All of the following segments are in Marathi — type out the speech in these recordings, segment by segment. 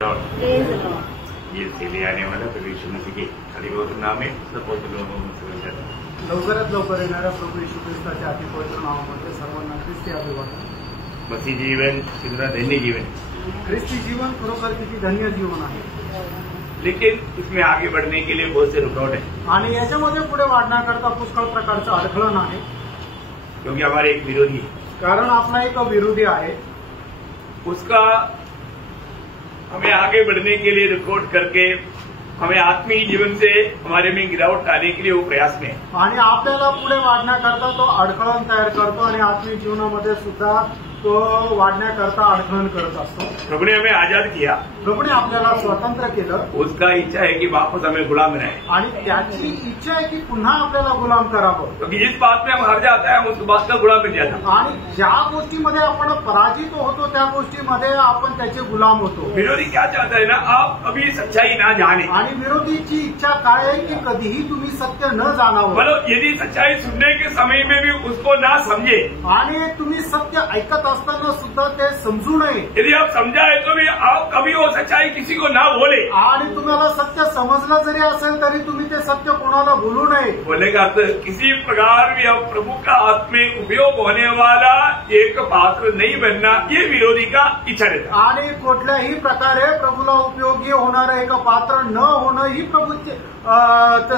ये इसलिए आने वाला प्रभु यीशु मसीह के अधिपवित्र नाम में सपोर्ट लोगों लवकरात लवकर येणाऱ्या प्रभू येशू ख्रिस्ताच्या अतिपवित्र नावामध्ये सर्वांना ख्रिस्ती अभिवादन। मसीह जीवन कितना धन्य जीवन, ख्रिस्ती जीवन खरोखर किती धन्य जीवन आहे, लेकिन इसमें आगे बढ़ने के लिए बहुत से रुकावट है आणि याच्यामध्ये पुढे वाढण्याकरता पुष्कळ प्रकारचं अडखळण आहे, क्योंकि हमारे एक विरोधी है, कारण आपला एक विरोधी आहे, उसका हमें आगे बढ़ने के लिए रिकॉर्ड करके हमें आत्मीय जीवन से हमारे में गिरावट डालने के लिए वो प्रयास में है। आणि आपल्याला पुढे वाढण्याकरता तो अडखळण तयार करतो आणि आत्मीय जीवनामध्ये सुद्धा तो वाढण्याकरता अडखळण करत असतो। प्रभु ने हमें आजाद किया, प्रभूने आपल्याला स्वतंत्र केलं, उसका इच्छा है कि वापस हमें गुलाम बनाए, आणि त्याची इच्छा आहे की पुन्हा आपल्याला गुलाम करावं। क्योंकि जिस बात में हम हार जाता है हम उस बात का गुलाम बन जाता है। आणि ज्या गोष्टीमध्ये आपण पराजित होतो त्या गोष्टीमध्ये आपण त्याचे गुलाम होतो। विरोधी क्या चाहता है ना, आप कभी सच्चाई ना जाने, आणि विरोधीची इच्छा काय आहे की कधीही तुम्ही सत्य न जाणावं, मतलब यदि सच्चाई सुनने के समय में भी उसको ना समझे, आणि तुम्ही सत्य ऐकत असताना सुद्धा ते समजू नये। यदि आप समझाए तो भी आप कभी वो सच्चाई किसी को ना बोले, आणि तुम्हाला सत्य समजलं जरी असेल तरी तुम्ही ते सत्य कोणाला बोलू नये। बोलने का अर्थ किसी प्रकार भी अब प्रभु का हाथ में उपयोग होने वाला एक पात्र नहीं बनना, ये विरोधी का इच्छा रहता है। आणि कुठल्याही प्रकारे प्रभूला उपयोगी होणारं एक पात्र न होणं ही प्रभूची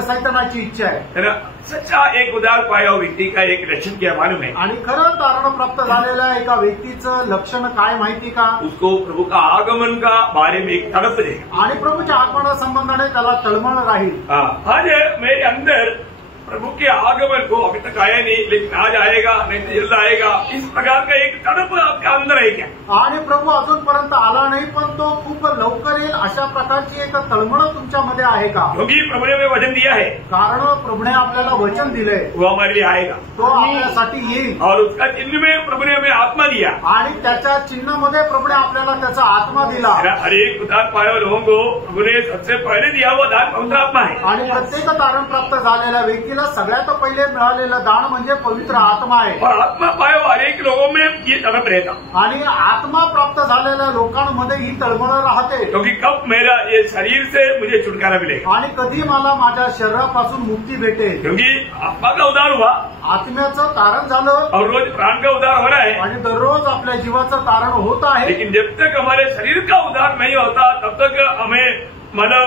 सैतानाची इच्छा आहे ना। सच्चा एक उदार पाया व्यक्ति का एक लक्षण क्या मालूम है? आणि खरं तारण प्राप्त झालेल्या एका व्यक्तीचं लक्षण काय माहिती का? उसको प्रभु का आगमन का बारे में एक तड़प देगा, आणि प्रभूच्या आगमनासंबंधाने त्याला तळमळ राहील। आज मेरे अंदर प्रभु के आगमन को अभी तक आया नहीं, लेकिन आज आएगा, नहीं तो जल्द आएगा, इस प्रकार का एक तड़प आपका अंदर है क्या? आणि प्रभू अजूनपर्यंत आला नाही पण तो खूप लवकर येईल अशा प्रकारची एक तळमळ तुमच्यामध्ये आहे का? क्योंकि प्रभु ने हमें वचन दिया है, कारण प्रभूने आपल्याला वचन दिलंय, वो हमारे लिए आएगा, तो आपल्यासाठी येईल, और उसका चिन्ह में प्रभु ने हमें आत्मा दिया, आणि त्याच्या चिन्हामध्ये प्रभूने आपल्याला त्याचा आत्मा दिला। हर एक उदार पाया लोगों को प्रभु ने सबसे पहले दिया हुआ दान पवित्र आत्मा है, आणि प्रत्येक तारण प्राप्त झालेल्या व्यक्तीला सगळ्यात पहिले मिळालेलं दान म्हणजे पवित्र आत्मा आहे। और आत्मा पाए हुए हर एक लोगों में ये तड़प रहता, आणि आत्मा प्राप्त झालेल्या लोकांमध्ये ही तळमळ राहते, क्योंकि कब मेरा ये शरीर से मुझे छुटकारा मिलेगा, आणि कधी मला माझ्या शरीरापासून मुक्ती भेटेल, क्योंकि आत्मा का उद्धार हुआ आत्म्याचं तारण झालं, और रोज प्राण का उद्धार हो रहा है, आणि दररोज आपल्या जीवाचं तारण होत आहे। लेकिन जब तक हमारे शरीर का उद्धार नहीं होता तब तक हमें मतलब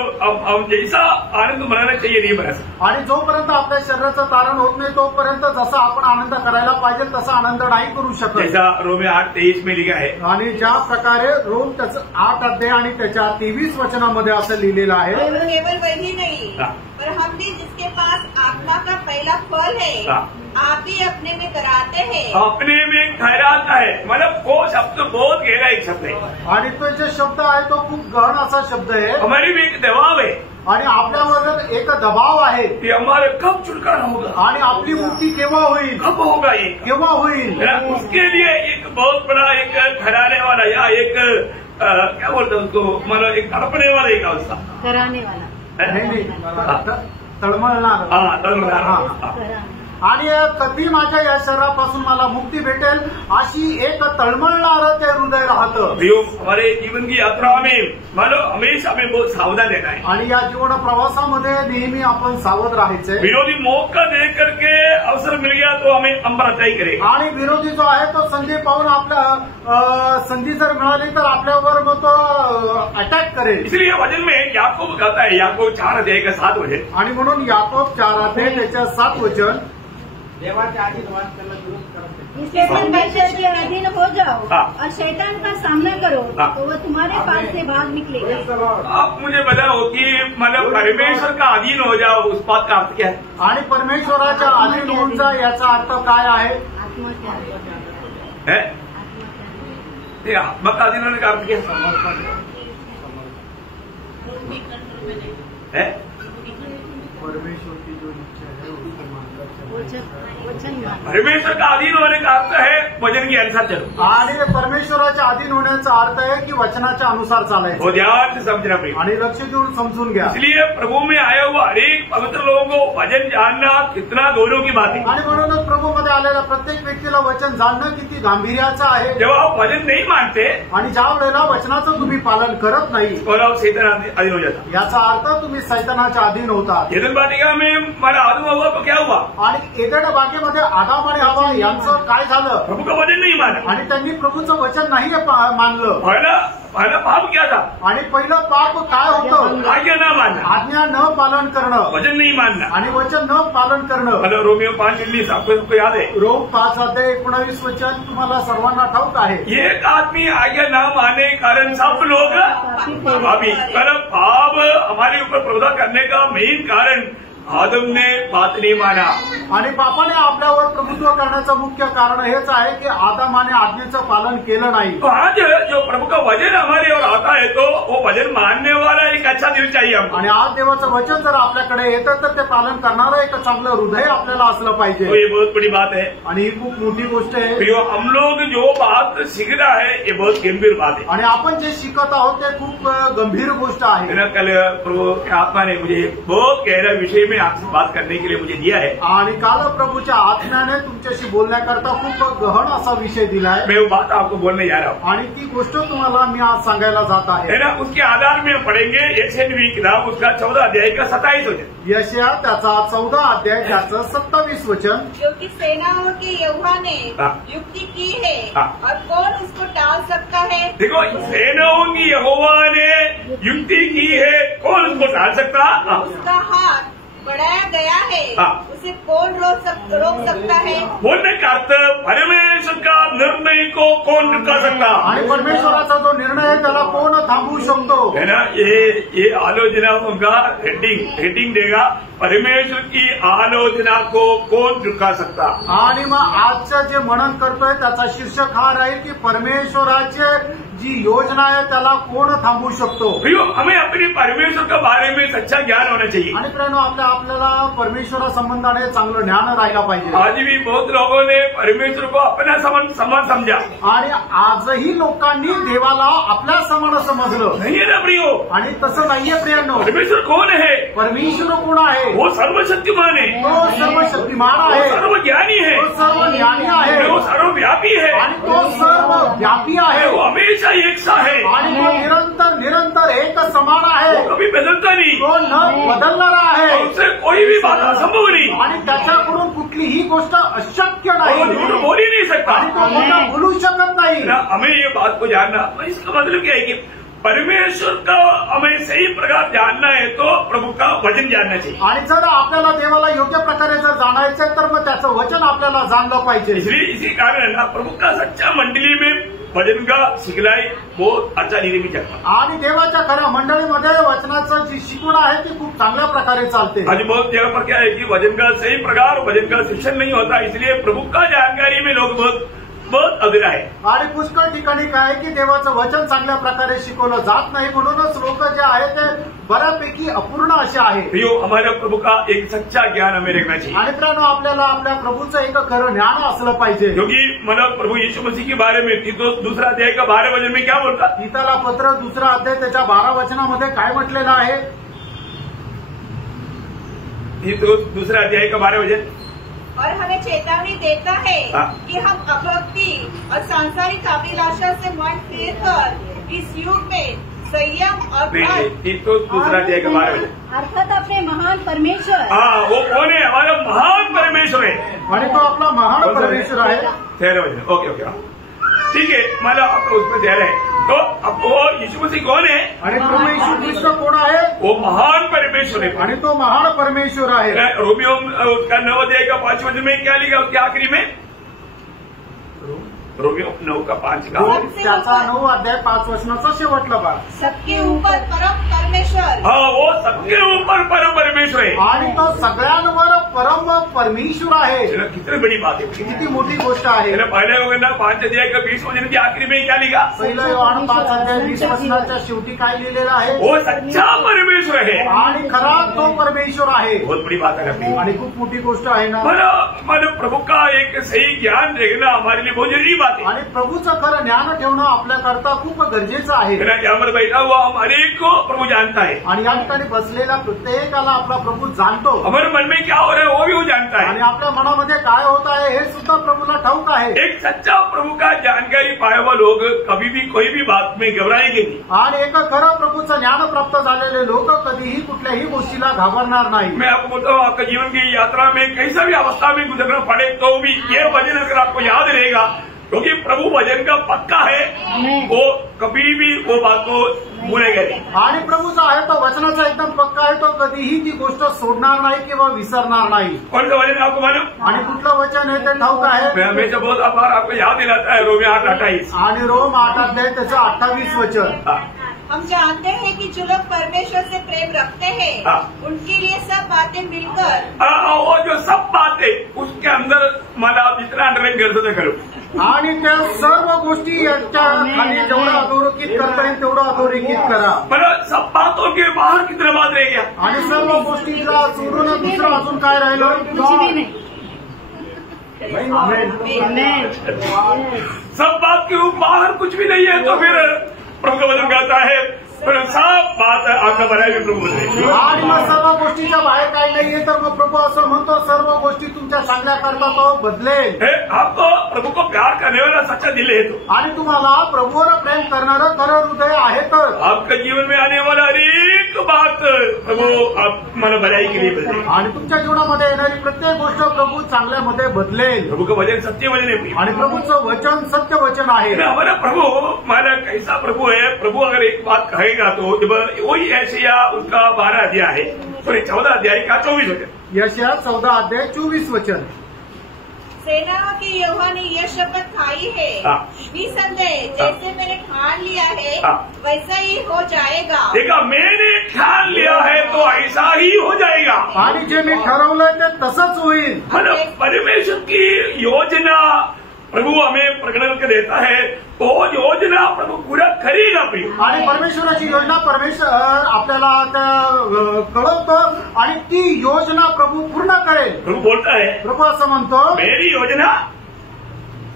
जैसा आनंद मनाना चाहिए नहीं बना सकता, आणि जोपर्यंत आपल्या शरीराचं तारण होत नाही तोपर्यंत जसा आपण आनंद करायला पाहिजे तसा आनंद नाही करू शकत। जैसा रोमे 8:23 में लिखा है, आणि ज्या प्रकारे रोम त्याचं 8 अध्याय आणि त्याच्या 23 वचनामध्ये असं लिहिलेलं आहे, केवल वही नहीं पर हम भी जिसके पास आत्मा का पहला फल है आप ही अपने में कराते हैं, अपने में ठहराता है, मतलब वो शब्द बहुत गहरा एक शब्द है, आणि तो जो शब्द आहे तो खूप गहन असा शब्द आहे, हमारी भी एक दबाव है, आणि आपल्यावर एक दबाव आहे कि हमारे कब छुटकारा होगा, आणि आपली मुक्ती केव्हा होईल, कब होगा ये, केव्हा होईल, उसके लिए एक बहुत बड़ा एक ठहराने वाला या एक क्या बोलते हैं उसको, मतलब एक तड़पने वाला एक अवस्था, कराने वाला नाही तळमळणार, तड़पना, आणि कधी माझ्या या शरीरापासून मला मुक्ती भेटेल अशी एक तळमळणारं ते हृदय राहतं। हमारे जीवन की यात्रा में मतलब हमेशा हमें बहुत सावधान रहना है, आणि या जीवन प्रवासामध्ये नेहमी आपण सावध राहायचंय। विरोधी मौका दे करके अवसर मिल गया तो हमें अंबरचाई करेगा, आणि विरोधी जो आहे तो संधी पाहून आपल्या संधी जर मिळाली तर आपल्यावर मग तो अटॅक करेल। इसलिए वचन में याकूब कहता है, याकूब 4 अध्याय का 7 वचन, आणि म्हणून याकूब 4 अध्याय त्याच्या 7 वचन, इसलिए परमेश्वर के अधीन हो जाओ और शैतान का सामना करो तो वो तुम्हारे पास से भाग निकलेगा। आप मुझे बताओ कि मतलब परमेश्वर का अधीन हो जाओ, उस बात का अर्थ क्या है? आणि परमेश्वराच्या अधीन होऊन जा याचा अर्थ काय आहे? आत्मा का अधीन होने का अर्थ क्या है? परमेश्वर की जो इच्छा है उसको मानकर वचन परमेश्वर का अधीन होने का अर्थ है वचन के अनुसार चलो। आणि परमेश्वराच्या अधीन होण्याचा अर्थ आहे की वचनाच्या अनुसार चालायचं वो ध्यान से समझना पड़ेगा। आणि लक्ष देऊन समजून घ्या। इसलिए प्रभु में आया हुआ हरेक पवित्र लोगों को वचन जानना कितना गौरव की बात है। आणि म्हणूनच प्रभूमध्ये आलेल्या प्रत्येक व्यक्तीला वचन जाणणं किती गांभीर्याचं आहे। जब आप वचन नहीं मानते आणि ज्या वेळेला वचनाचं तुम्ही पालन करत नाही और आप शैतान अधीन हो जाता। याचा अर्थ तुम्ही सैतानाच्या अधीन होतात। एदन वाटिका में हमारा आदम हव्वा को क्या हुआ? आणि एदेन बागेमध्ये आदाम आणि हवा यांचं काय झालं? प्रभु का वचन नहीं माना आणि त्यांनी प्रभूचं वचन नाही मानलं। पहला पाप क्या था? आणि पहिलं पाप काय होतं? आज्ञा न मानना, आज्ञा न पालन करणं, वचन नहीं मानना आणि वचन न पालन करणं। मतलब रोमियो 5:19 आपको याद है? रोम 5:19 वचन तुम्हाला सर्वांना ठाऊक आहे। एक आदमी आज्ञा न माने कारण सब लोग पापी। पाप हमारे ऊपर प्रभुता करने का मेन कारण आदम ने बात नहीं माना। आणि पापाने आपल्यावर प्रभुत्व करण्याचं मुख्य कारण हेच आहे की आदामाने आज्ञेचं पालन केलं नाही। तो आज जो प्रभु का वचन हमारे और आता है तो वो वचन मानने वाला एक अच्छा दिल चाहिए हमको। आणि आज देवाचं वचन जर आपल्याकडे येतं तर ते पालन करणारं एक चांगलं हृदय आपल्याला असलं पाहिजे। तो ये बहुत बड़ी बात है आणि ही खूप मोठी गोष्ट आहे। प्रियो, हम लोग जो बात सीख रहा है ये बहुत गंभीर बात है। आणि आपण जे शिकत आहोत ते खूप गंभीर गोष्ट आहे। कल प्रभु की आत्मा ने मुझे बहुत गहरा विषय में आपसे बात करने के लिए मुझे दिया है। आणि काल प्रभूच्या आत्म्याने तुमच्याशी बोलण्याकरता खूप गहन असा विषय दिलाय। मैं वो बात आपको बोलने जा रहा हूँ आणि ती गोष्ट तुम्हाला मी आज सांगायला जात आहे। है ना? उसके आधार में हम पढ़ेंगे यशायाह किताब उसका 14 अध्याय का 27 वचन। यशायाह त्याचा 14 अध्याय त्याचं 27 वचन। जो कि सेनाओं के यहोवा ने युक्ति की है और कौन उसको टाल सकता है? देखो, सेनाओं की यहोवा ने युक्ति की है, कौन उसको टाल सकता? उसका हाथ बढ़ाया गया है, उसे कौन रोक सकता है? बोलने का अर्थ परमेश्वर का निर्णय को कौन रुका सकता? आणि परमेश्वराचा जो निर्णय आहे त्याला कोण थांबवू शकतो? है ना? ये आलोचनाओं का हेडिंग देगा, परमेश्वर की आलोचना को कौन रुका सकता? आणि मग आजचं जे मनन करतोय त्याचा शीर्षक हा राहील की परमेश्वराचे जी योजना आहे त्याला कोण थांबवू शकतो? हमें अपनी परमेश्वर के बारे में सच्चा ज्ञान होना चाहिए। आणि प्रेरणा आपल्याला परमेश्वरा संबंधाने चांगलं ज्ञान राहिला पाहिजे। आज भी बहुत लोगों ने परमेश्वर को अपना समान समझा आणि आजही लोकांनी देवाला आपल्या समान समजलं नहीं है ना प्रियो? आणि तसं नाहीये प्रियांनो। परमेश्वर कौन है? परमेश्वर कोण आहे? वो सर्वशक्तिमान है, तो सर्वशक्तिमान आहे, वो सर्वज्ञानी है, तो सर्वज्ञानी आहे, वो सर्वव्यापी है, आणि तो सर्वव्यापी आहे, वो हमेशा एक सा है, आणि तो निरंतर एक समान आहे, वो कभी बदलता नहीं, तो न बदलणारा आहे, उससे कोई भी बात असंभव नहीं, आणि त्याच्याकडून कुठलीही गोष्ट अशक्य वो नाही, झूठ बोल ही नहीं सकता। आणि तो खोटं बोलू शकत नाही। हमें ये बात को जानना, इसका मतलब क्या है कि परमेश्वर का हमें सही प्रकार जानना है तो प्रभु का वचन जानना चाहिए। आणि जर आपल्याला देवाला योग्य प्रकारे जर जाणायचं तर मग त्याचं वचन आपल्याला जाणलं पाहिजे। इसलिए इसी कारण ना प्रभु का सच्चा मंडली में वचन का सिखलाई बहुत अच्छा रीति में चलता। आणि देवाच्या खऱ्या मंडळीमध्ये वचनाचं जी शिकवण आहे ती खूप चांगल्या प्रकारे चालते। आज बहुत जगह पर क्या है कि वचन का सही प्रकार वचन का शिक्षण नहीं होता, इसलिए प्रभु का जानकारी में लोग बहुत अधूरा है। आणि पुष्कळ ठिकाणी काय आहे की देवाचं वचन चांगल्या प्रकारे शिकवलं जात नाही, म्हणूनच लोक जे आहेत ते बऱ्यापैकी अपूर्ण असे आहेत। प्रियो, हमारे प्रभु का एक सच्चा ज्ञान हमें रखना चाहिए। आणि मित्रांनो आपल्याला आपल्या प्रभूचं एक खरं ज्ञान असलं पाहिजे। क्योंकि मतलब प्रभु यीशु मसीह के बारे में तीतुस 2 अध्याय का 12 वचन में क्या बोलता? तीतला पत्र 2 अध्याय त्याच्या 12 वचनामध्ये काय म्हटलेलं आहे? तीतुस 2 अध्याय का 12 वचन, और हमें चेतावनी देता है कि हम अभक्ति और सांसारिक अभिलाषा से मन फेर कर इस युग में संयम और तीतुस 2 अध्याय का 12 वचन, अर्थात अपने महान परमेश्वर, वो कौन है? हमारा महान परमेश्वर है, आणि तो आपला महान परमेश्वर आहे। 13 वचन, ओके ठीक है, मतलब आपको उसमें दे रहे हैं। तो अब वो यीशु मसीह कौन है? आणि प्रभू येशू ख्रिस्त कोण आहे? वो महान परमेश्वर है, आणि तो महान परमेश्वर आहे। रोमियो उसका 9 अध्याय का 5 वचन में क्या लिखा उसके आखिरी में? रोमियो 9:5 का। त्याचा 9 अध्याय 5 वचनाचा शेवटला भाग। सबके ऊपर परम परमेश्वर, हाँ वो सबके ऊपर परम परमेश्वर है आणि तो सगळ्यांवर परम परमेश्वर आहे। कितनी बड़ी बात है, किती मोठी गोष्ट आहे। पहले योहन्ना 5:20 वचन की आखिरी में क्या लिखा? पहिलं योहान 5:20 वचनाच्या शेवटी काय लिहिलेलं आहे? वो सच्चा परमेश्वर है आणि खरा तो परमेश्वर आहे। बहुत बड़ी बात है आणि खूप मोठी गोष्ट आहे ना। मन प्रभु का एक सही ज्ञान देखना हमारे लिए बहुत जरूरी बात है। आणि प्रभूचं खरं ज्ञान ठेवणं आपल्याकरता खूप गरजेचं आहे। यावर बैठा हुआ हम हरेक को प्रभु जानता है आणि या ठिकाणी बसलेला प्रत्येकाला आपला प्रभू जाणतो। हमारे मन में क्या हो रहा है वो भी वो जानता है आणि आपल्या मनामध्ये काय होत आहे हे सुद्धा प्रभूला ठाऊक आहे। एक सच्चा प्रभु का जानकारी पाए हुआ लोग कभी भी कोई भी बात में घबराएंगे नहीं। आणि एक खरं प्रभूचं ज्ञान प्राप्त झालेले लोक कधीही कुठल्याही गोष्टीला घाबरणार नाही। मैं आपको बोलता हूँ, आपका जीवन की यात्रा में कैसा भी अवस्था में गुजरना पड़े तो भी ये वचन अगर आपको याद रहेगा, क्योंकि प्रभु वचन का पक्का है, वो कभी भी वो बात को भूलेगा नहीं। आणि प्रभूचा आहे तो वचनाचा एकदम पक्का आहे, तो कधीही ती गोष्ट सोडणार नाही किंवा विसरणार नाही। कौन सा वचन आपको मालूम? आणि कुठलं वचन आहे ते ठाऊक आहे। मैं हमेशा बहुत बार आपको याद दिलाता है रोमियो 8:28 आणि रोम 8 अध्याय त्याचं 28 वचन। हम जानते हैं कि जो लोग परमेश्वर से प्रेम रखते हैं उनके लिए सब बातें मिलकर, वो जो सब बातें उसके अंदर मला जितना अंडरलाइन करतो ते करू। आणि त्या सर्व गोष्टी यांच्या खाली जेवढं अधोरेखित करता येईल तेवढं अधोरेखित करा। मतलब सब बातों के बाहर कितना बात रह गया? आणि सर्व गोष्टीला सोडून दुसरं अजून काय राहिलं? सब बात के बाहर कुछ भी नहीं है तो फिर प्रभु का वचन कहता है सब बात आपका बनाए प्रभु ने। आणि मग सर्व गोष्टीच्या बाहेर काही नाहीये तर मग प्रभू असं म्हणतो सर्व गोष्टी तुमच्या चांगल्या करता तो बदलेल। आपको प्रभु को प्यार करने वाला सच्चा दिल है तो, आणि तुम्हाला प्रभूवर प्रेम करणारं खरं हृदय आहे तर आपके जीवन में आने वाला हर एक बात प्रभु आप मन भलाई के लिए बदले। आणि तुमच्या जीवनामध्ये येणारी प्रत्येक गोष्ट प्रभू चांगल्यामध्ये बदलेल। प्रभु का वचन सत्य वचन है आणि प्रभूचं वचन सत्य वचन आहे। हमारा प्रभु हमारा कैसा प्रभु है? प्रभु अगर एक बात कहेगा तो वही ऐसिया उसका 12 अध्याय है, सॉरी 14 अध्याय का 24 वचन। यशाया 14 अध्याय 24 वचन। सेना की यहोवा ने यह शपथ खाई है, निसंदेह जैसे मैंने ठान लिया है वैसा ही हो जाएगा। देखा, मैंने ठान लिया है तो ऐसा ही हो जाएगा। आणि जे मी ठरवलंय ते तसंच होईल। मतलब परमेश्वर की योजना प्रभु हमें प्रकट कर देता है, तो योजना प्रभु पूरा करेगा। आणि परमेश्वराची योजना परमेश्वर आपल्याला कळवतो आणि ती योजना प्रभु पूर्ण करेल। प्रभु बोलता है, प्रभु असं म्हणतो मेरी योजना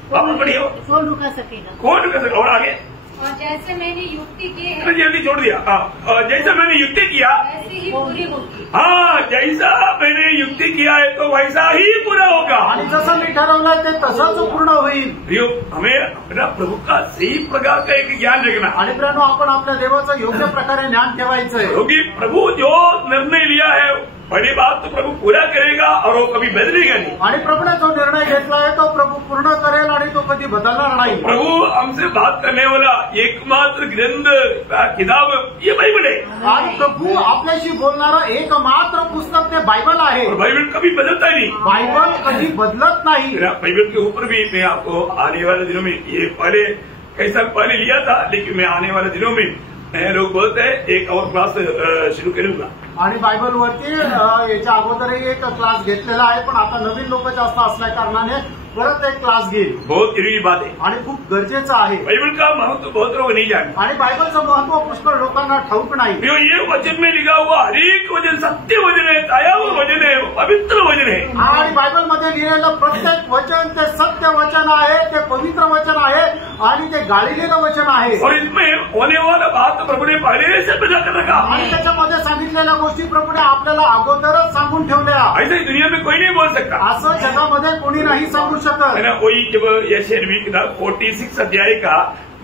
आप पढ़िए, कौन रुका सकेगा? कौन रुका सकेगा? और आगे और जैसे मैंने युक्ति की है जल्दी छोड़ दिया। जैसा मैंने युक्ति किया वैसी ही पूरी होगी। हाँ, जैसा मैंने युक्ति किया है तो वैसा ही पूरा होगा। आणि जसं मी ठरवलंय ते तसंच पूर्ण होईल। प्रियो, हमें अपना प्रभु का सही प्रकार का एक ज्ञान रखना। आणि प्रियानो, आपण आपल्या देवाचं योग्य प्रकारे ज्ञान ठेवायचंय, क्योंकि प्रभु जो निर्णय लिया है बड़ी बात तो प्रभु पूरा करेगा और वो कभी बदलेगा नहीं। आणि प्रभूने जो निर्णय घेतला आहे तो प्रभू पूर्ण करेल आणि तो कधी बदलणार नाही। प्रभु हमसे बात करने वाला एकमात्र ग्रंथ किताब ये बाइबल है। आणि प्रभू आपल्याशी बोलणारं एकमात्र पुस्तक ते बायबल आहे। और बाइबल कभी बदलता नहीं, बायबल कधी बदलत नाही। बाइबल के ऊपर भी मैं आपको आने वाले दिनों में, ये पहले कई साल पहले लिया था, लेकिन मैं आने वाले दिनों में लोग बोलते हैं एक और क्लास शुरू करूंगा। आणि बायबलवरती याच्या अगोदरही एक क्लास घेतलेला आहे, पण आता नवीन लोक जास्त असल्या कारणाने परत एक क्लास घेईल। बहुत जरूरी बात है आणि खूप गरजेचं आहे। बाइबल का महत्व बहुत लोग नहीं जानते आणि बायबलचं महत्व पुष्कळ लोकांना ठाऊक नाही। ये वचन में लिखा हुआ हर एक वचन सत्य वचन है, दया हुआ वचन है, पवित्र वचन है। आणि बायबलमध्ये लिहिलेलं प्रत्येक वचन ते सत्य वचन आहे, ते पवित्र वचन आहे आणि ते गाळलेलं वचन आहे। और इसमें होने वाला बात प्रभु ने पहले से बता कर रखा। आणि त्याच्यामध्ये सांगितलेल्या गोष्टी प्रभूने आपल्याला अगोदरच सांगून ठेवल्या। ऐसे दुनिया में कोई नहीं बोल सकता, असं जगामध्ये कोणी नाही सांगू शकत। है ना। वही जब यशायाह नबी किताब 46 अध्याय का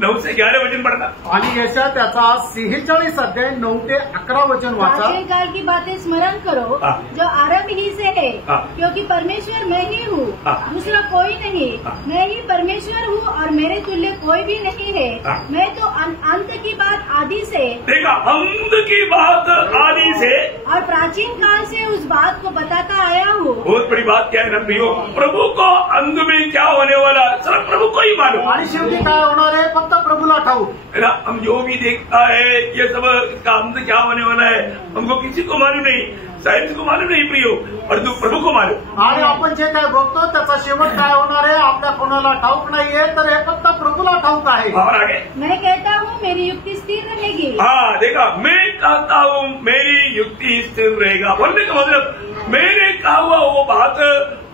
9 से 11 वचन पढ़ना। आणि यशा त्याचा 46 अध्याय 9 ते 11 वचन वाचा। प्राचीन काल की बातें स्मरण करो जो आरंभ ही से है, क्योंकि परमेश्वर मैं ही हूँ, दूसरा कोई नहीं। मैं ही परमेश्वर हूँ और मेरे तुल्य कोई भी नहीं है। मैं तो अंत की बात आदि से, देखा, अंत की बात आदि से और प्राचीन काल से उस बात को बताता आया हूँ। बहुत बड़ी बात क्या है ना प्रियो, प्रभु को अंत में क्या होने वाला सिर्फ प्रभु को ही मालूम। आणि शेवटी काय होणार आहे फक्त प्रभूला ठाऊक है ना। हम जो भी देखता है ये सब इसका अंत क्या होने वाला है हमको किसी को मालूम नहीं, साइंस को मालूम नहीं प्रियो, परंतु प्रभु को मालूम। आणि आपण जे काय बघतो त्याचा शेवट काय होणार आहे आपल्या कोणाला ठाऊक नाहीये, तर हे फक्त प्रभूला ठाऊक आहे। और आगे मैं कहता हूँ मेरी युक्ति स्थिर रहेगी। हाँ देखा, मैं कहता हूँ मेरी युक्ति स्थिर रहेगा। बोलने का मतलब मैंने कहा हुआ वो बात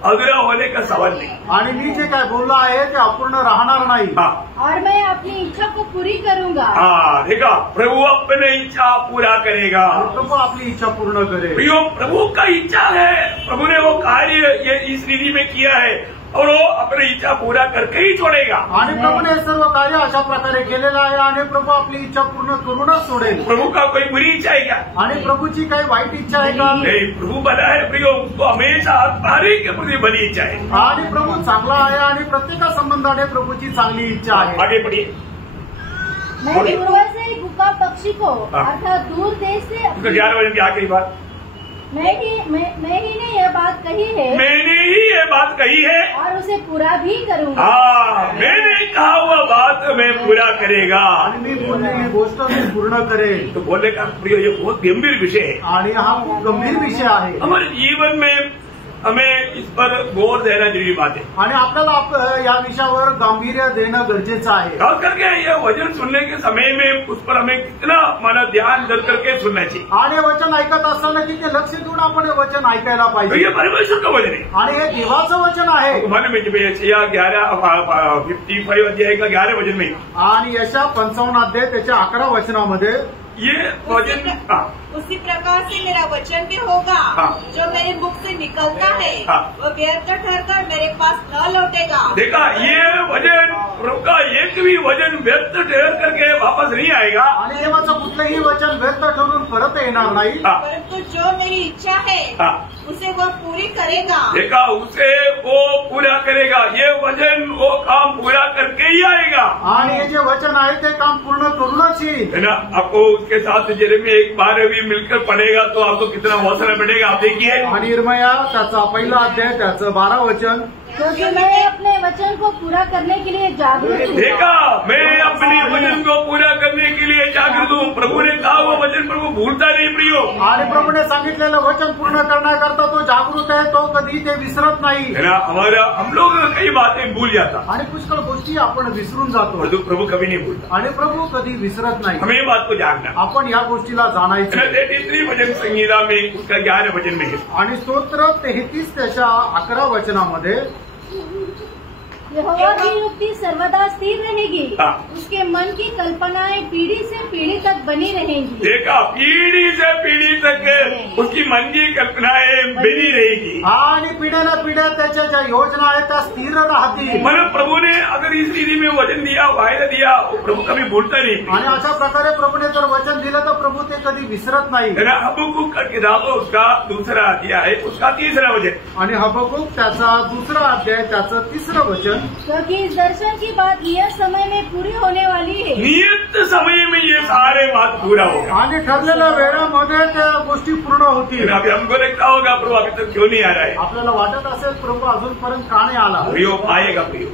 अधूरा होने का सवाल नहीं। आणि मी जे काय बोललो आहे ते अपूर्ण राहणार नाही। और मैं अपनी इच्छा को पूरी करूंगा। हाँ देखा, प्रभु अपनी इच्छा पूरा करेगा। प्रभु आपली इच्छा पूर्ण करेल। प्रियो, प्रभु का इच्छा है, प्रभु ने वो कार्य ये इस रीति में किया है और वो अपनी इच्छा पूरा करके ही छोड़ेगा। आणि प्रभूने सर्व कार्य अशा प्रकारे केलेलं आहे आणि प्रभू आपली इच्छा पूर्ण करूनच सोडेल। प्रभु का कोई बुरी इच्छा है क्या? आणि प्रभूची काही वाईट इच्छा आहे का? नहीं, प्रभु भला है प्रियो, उसको हमेशा हर एक के प्रति भली इच्छा है। आणि प्रभू चांगला आहे आणि प्रत्येका संबंधाने प्रभूची चांगली इच्छा आहे। आगे बढ़िए। मैं पूर्व से गुफा पक्षी को अर्थात दूर देश से 11 वचन की आखिरी बात, मैं ही ने यह बात कही है, मैंने ही ये बात कही है और उसे पूरा भी करूंगा। हाँ, मैंने कहा हुआ बात मैं पूरा करेगा। आणि मी बोललेली गोष्ट मी पूर्ण करेल। तो बोलने का प्रियो ये बहुत गंभीर विषय है आणि हा खूप गंभीर विषय आहे। हमारे जीवन में हमें इस पर गौर देना जरूरी बात है आणि आपल्याला या विषयावर गांभीर्य देणं गरजेचं आहे। खास करके ये वचन सुनने के समय में उस पर हमें कितना माना ध्यान दर करके सुनना चाहिए। आणि वचन ऐकत असताना की ते लक्ष देऊन आपण हे वचन ऐकायला तो पाहिजे। ये परमेश्वर का वचन है आणि हे देवाचं वचन आहे। मालूम है जब यशायाह 55 अध्याय का 11 वचन में आणि यशा 55 अध्याय त्याच्या 11 वचनामध्ये ये वचन उसी प्रकार से मेरा वचन भी होगा जो मेरे मुख से निकलता है वो व्यर्थ ठहरकर मेरे पास न लौटेगा। देखा, ये वचन प्रभु का एक भी वचन व्यर्थ ठहर करके वापस नहीं आएगा। आणि देवाचं कुठलंही वचन व्यर्थ ठरून परत येणार नाही, परंतु जो मेरी इच्छा है उसे वह पूरी करेगा। देखा, उसे वो पूरा करेगा। ये वचन वो काम पूरा करके ही आएगा। आणि हे जे वचन आहे ते काम पूर्ण करूनच येईल। है ना। आपको उसके साथ यिर्मयाह एक बार भी मिलकर पढ़ेगा तो आपको कितना हौसला बढ़ेगा, आप देखिए। आणि यिर्मयाह त्याचा पहिला अध्याय त्याचं 12 वचन, क्योंकि मैं अपने वचन को पूरा करने के लिए जागरूक हूँ। देखा, मैं अपने वचन को पूरा करने के लिए जागृत हूँ। प्रभु ने कहा वो वचन प्रभु भूलता नहीं प्रियो। आणि प्रभूने सांगितलेलं वचन पूर्ण करण्याकरता तो जागृत आहे, तो कधी ते विसरत नाही। है ना। हम लोग कई बातें भूल जाता आणि पुष्कळ गोष्टी आपण विसरून जातो, परंतु प्रभु कभी नहीं भूलता। आणि प्रभू कधी विसरत नाही। हमें ये बात को जानना। आपण या गोष्टीला जाणायचं। 33 वचन संहिता में उसका 11 वचन में है। आणि स्तोत्र 33 त्याच्या 11 वचनामध्ये यहोवा की युक्ति सर्वदा स्थिर रहेगी, हाँ। उसके मन की कल्पनाएं पीढ़ी से पीढ़ी तक बनी रहेंगी। देखा, पीढ़ी से पीढ़ी तक उसकी मन की कल्पनाएं बनी रहेगी। आणि पिढ्याला पिढ्या त्याच्या ज्या योजना आहेत त्या स्थिर राहतील। मतलब प्रभु ने अगर इस रीति में वचन दिया, वायदा दिया, प्रभु कभी भूलता नहीं। आणि अशा प्रकारे प्रभूने जर वचन दिलं तर प्रभू ते कधी विसरत नाही। हबक्कुक का किताब उसका दूसरा अध्याय है, उसका 3रा वचन। आणि हबक्कुक त्याचा 2रा अध्याय त्याचं 3रं वचन, क्योंकि इस दर्शन की बात नियत समय में पूरी होने वाली है। नियत समय में ये सारे बात पूरा होगा। आणि ठरलेल्या वेळामध्ये त्या गोष्टी पूर्ण होतील। अभी हमको लगता होगा प्रभु अभी तक क्यों नहीं आ रहा है। आपल्याला वाटत असेल प्रभू अजूनपर्यंत का नाही आला। प्रियो आएगा प्रियो।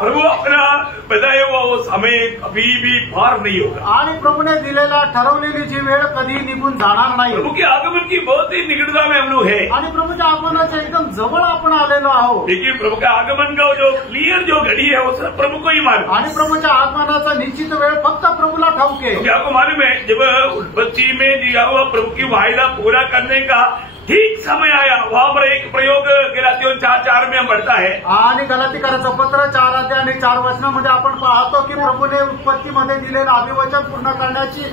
प्रभु अपना बताया हुआ वो समय कभी भी पार नहीं होगा। आणि प्रभूने दिलेला ठरवलेली जी वेळ कधी निघून जाणार नाही। प्रभु के आगमन की बहुत ही निकटता में हम लोग है। आणि प्रभूच्या आगमनाच्या एकदम जवळ आपण आलेलो आहोत। देखिए, प्रभु का आगमन का जो क्लियर जो घड़ी है वो सिर्फ प्रभु को ही मालूम। आणि प्रभूच्या आगमनाचा निश्चित वेळ फक्त प्रभूला ठाऊक आहे। आपको मालूम है जब उत्पत्ति में दिया हुआ प्रभु की वायदा पूरा करने का ठीक समय आया, वहां पर एक प्रयोग गलातियों 4:4 में बढ़ता है। आणि गलातीकराचं पत्र 4 अध्याय आणि 4 वचनामध्ये आपण पाहतो की प्रभूने उत्पत्तीमध्ये दिलेलं अभिवचन पूर्ण करण्याची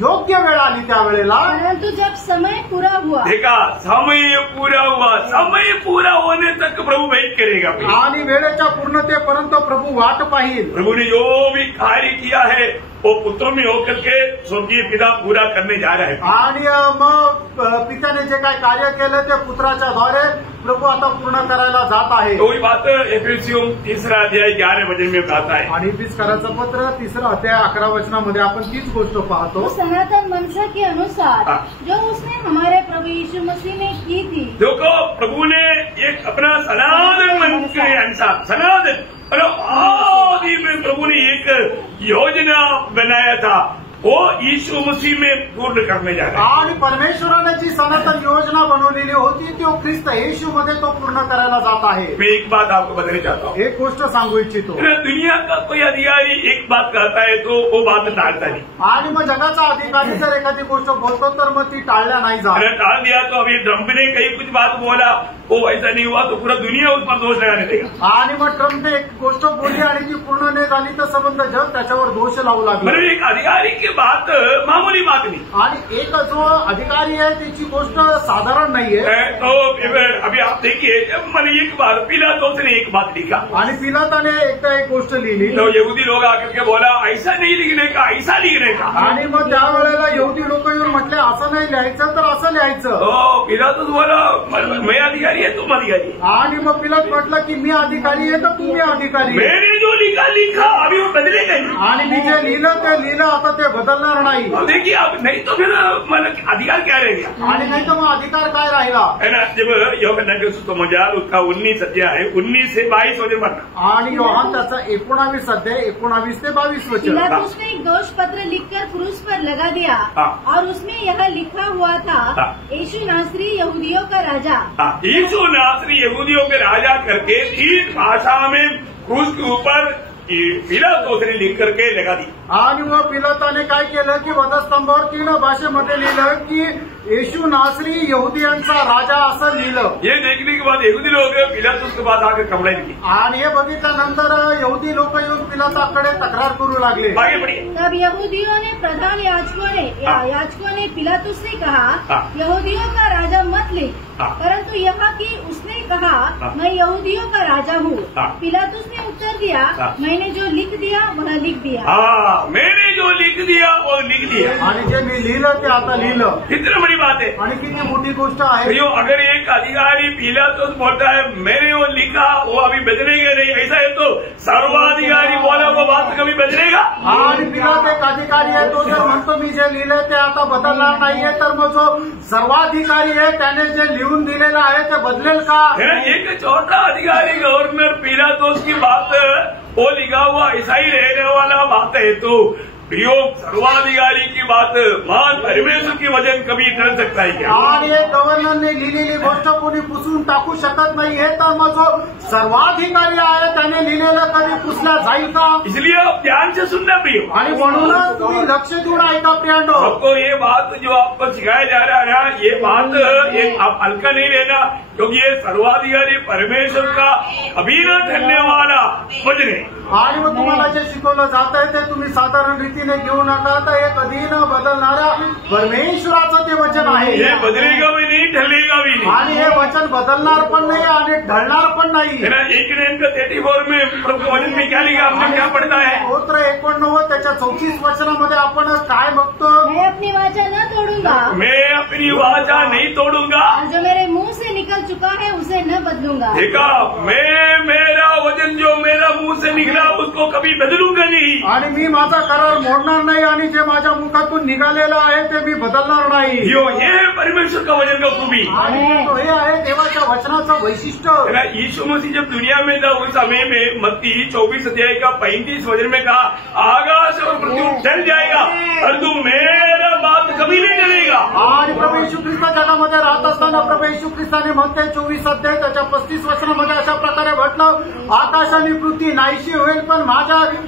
योग्य वेळ आली त्यावेळेला। परंतु जब समय पूरा हुआ, देखा, समय पूरा हुआ, समय पूरा होने तक प्रभु वेट करेगा। आणि वेळेच्या पूर्णतेपर्यंत प्रभू वाट पाहिल। प्रभु ने जो भी कार्य किया है वो पुत्र में होकर के स्वर्गीय पिता पूरा करने जा रहा है। आणि मग पित्याने जे काय कार्य केलं ते पुत्राच्या द्वारे प्रभू आता पूर्ण करायला जात आहे। तो वही बात एफएससी 3 अध्याय 11 वचन में कहता है। आणि कराचं पत्र 3 अध्याय 11 वचनामध्ये आपण तीच गोष्ट पाहतो। तो सनातन मनसा के अनुसार जो उसने हमारे प्रभु यीशु मसीह ने की थी। देखो, प्रभु ने एक अपना सनातन मन के अनुसार, सनातन आदि में प्रभु ने एक योजना बनाया था, वो यीशु मसीह में पूर्ण करने जा रहा है। आणि परमेश्वराने जी सनातन योजना बनवलेली होती ती ख्रिस्त येशू मध्ये तो पूर्ण करायला जात आहे। मैं एक बात आपको बताना चाहता हूँ। एक गोष्ट सांगू इच्छितो। दुनिया का कोई अधिकारी एक बात कहता है तो वो बात टाळता नहीं। आणि मग जगाचा अधिकारी जर एखादी गोष्ट बोलतो तर मग ती टाळल्या नाही जात। अरे टाळ दिया तो अभी ट्रम्प ने कहीं कुछ बात बोला, वो ऐसा नहीं हुआ तो पूरा दुनिया उस पर दोष लगाने देगा। आणि मग ट्रम्पने एक गोष्ट बोलली आणि ती पूर्ण नाही झाली तर संबंध जग त्याच्यावर दोष लावू लागले। मतलब एक अधिकारी की बात मामूली बात नहीं। आणि एक जो अधिकारी आहे त्याची गोष्ट साधारण नाहीये। तो अभी आप देखिए, मैंने एक बार पिलातुस ने एक बात लिखा आणि पिलाताने एकदा एक गोष्ट लिहिली। तो यहूदी लोग आकर के बोला ऐसा नहीं लिखने का, ऐसा लिखने का। आणि मग त्यावेळेला यहूदी लोक येऊन म्हटले असं नाही लिहायचं तर असं लिहायचं। तो पिलातुस बोला मैं अधिकारी है, तुम अधिकारी। आणि मग पिलात म्हटलं की मी अधिकारी आहे तर तुम्ही अधिकारी। मैंने जो लिखा अभी वो बदलेगा नहीं। आणि मी जे लिहिलं ते लिहिलं, आता ते बदलणार नाही। देखिए, अब नहीं तो फिर मतलब अधिकार क्या रह गया? आणि नाही तर मग अधिकार काय राहिला है ना। जब यूहन्ना के सुसमाचार उसका 19 अध्याय है, 19 से 22 वचन पढ़ना। आणि योहान त्याचा 19 अध्याय 19 से 22 वचन। पिलातुस ने एक दोष पत्र लिखकर क्रूस पर लगा दिया और उसमें यह लिखा हुआ था, यीशु नासरी यहूदियों का राजा। यीशु नासरी यहूदियों के राजा करके 3 भाषा में क्रूस के ऊपर पिलातुस ने लिख करके लगा दी। आणि मग पिलाताने काय केलं की वधस्तंभावर 3 भाषेमध्ये लिहिलं की येशू नासरी यहुदियांचा राजा असं लिहिलं। ये देखने के बाद यहूदी लोग पिलातुस के पास आकर कंप्लेंट की। आणि हे बघितल्यानंतर यहुदी लोक येऊन पिलाताकडे तक्रार करू लागले। आगे बढ़िए। तब यहूदियों ने प्रधान याजकों ने पिलातुस से कहा, यहूदियों का राजा मत लिख, परंतु यह कि उसने कहा मैं यहूदियों का राजा हूँ। पिलातुस ने उत्तर दिया, मैंने जो लिख दिया वह लिख दिया। मैंने जो लिख दिया वो लिख दिया। आणि जे मी लिहिलं ते आता लिहिलं। कितनी बड़ी बात है आणि किती मोठी गोष्ट आहे। तो अगर एक अधिकारी पिलातुस बोलता है मैंने वो लिखा वो अभी बदलेगा नहीं, ऐसा है तो सर्वाधिकारी बोला वो बात कभी बदलेगा? आणि पिलात एक अधिकारी आहे, तो जर म्हणतो मी जे लिहिलंय ते आता बदलणार नाहीये तर मग जो सर्वाधिकारी आहे त्याने जे लिहून दिलेलं आहे ते बदलेल का? एक छोटा अधिकारी गवर्नर पिलातुस की बात वो लिखा हुआ ऐसा ही रहने वाला बात है तो प्रयोग सर्वाधिकारी की बात मान परमेश्वर की वजन कभी टल सकता है क्या? आणि एक गव्हर्नरने लिहिलेली गोष्ट कोणी पुसून टाकू शकत नाही हे तर मग जो सर्वाधिकारी आहे त्याने लिहिलेलं कधी पुसल्या जाईल का? इसलिए आप ध्यान से सुनना प्रियो। आणि म्हणूनच तुम्ही लक्ष देऊन ऐका प्रियांनो। आपको ये बात जो आपको सिखाया जा रहा है ना, ये बात ये आप हल्का नहीं लेना, क्योंकि ये सर्वाधिकारी परमेश्वर का कभी न ठहरने वाला वचन है। आणि मग तुम्हाला जे शिकवलं जात आहे ते तुम्ही साधारण रीतीने घेऊ नका, तर हे कधी न बदलणारा परमेश्वराचं ते वचन आहे। ये बदलेगा भी नहीं, ढलेगा भी नहीं। आणि हे वचन बदलणार पण नाही आणि ढळणार पण नाही। 1:34 में प्रभु वचन में क्या लिखा, आपने क्या पढ़ता है? स्तोत्र 89 त्याच्या 34 वचनामध्ये आपण काय बघतो? मैं अपनी वाचा न तोड़ूंगा, मैं अपनी वाचा नहीं तोड़ूंगा, और जो मेरे मुंह से निकल चुका है उसे न बदलूंगा। देखा, मैं मेरा वचन जो मेरा मुंह से निकला उसको कभी बदलूंगा नहीं। आणि मी माझा करार मोडणार नाही आणि जे माझ्या मुखातून निघालेलं आहे ते मी बदलणार नाही। ये परमेश्वर का वचन का खूबी। आणि हे आहे देवाच्या वचनाचं वैशिष्ट्य। यीशु मसीह जब दुनिया में था उस समय में मत्ती 24 अध्याय का 35 वचन में कहा, आकाश और पृथ्वी टल जाएगा और तुम मेरा बात कभी नहीं टलेगा। आणि प्रभू येशू ख्रिस्त जगामध्ये राहत असताना प्रभू येशू ख्रिस्ताने म्हणते 24 अध्याय त्याच्या 35 वचनामध्ये अशा प्रकारे म्हटलं, आकाश आणि पृथ्वी नाहीशी होईल पण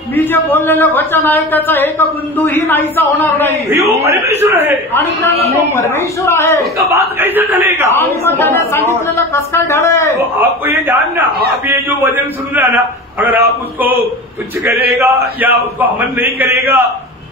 मी जे बोललेलं वचन आहे त्याचा एक बिंदूही नाहीसा होणार नाही. परमेश्वर आहे आणि तो परमेश्वर आहे. उसका बात कैसे चलेगा? आणि मग त्याने सांगितलेलं कसं काय ढळे. तो आपको ये जानना, आप ये जो वचन सुन रहे ना, अगर आप उसको तुच्छ करेगा या उसको अमल नहीं करेगा,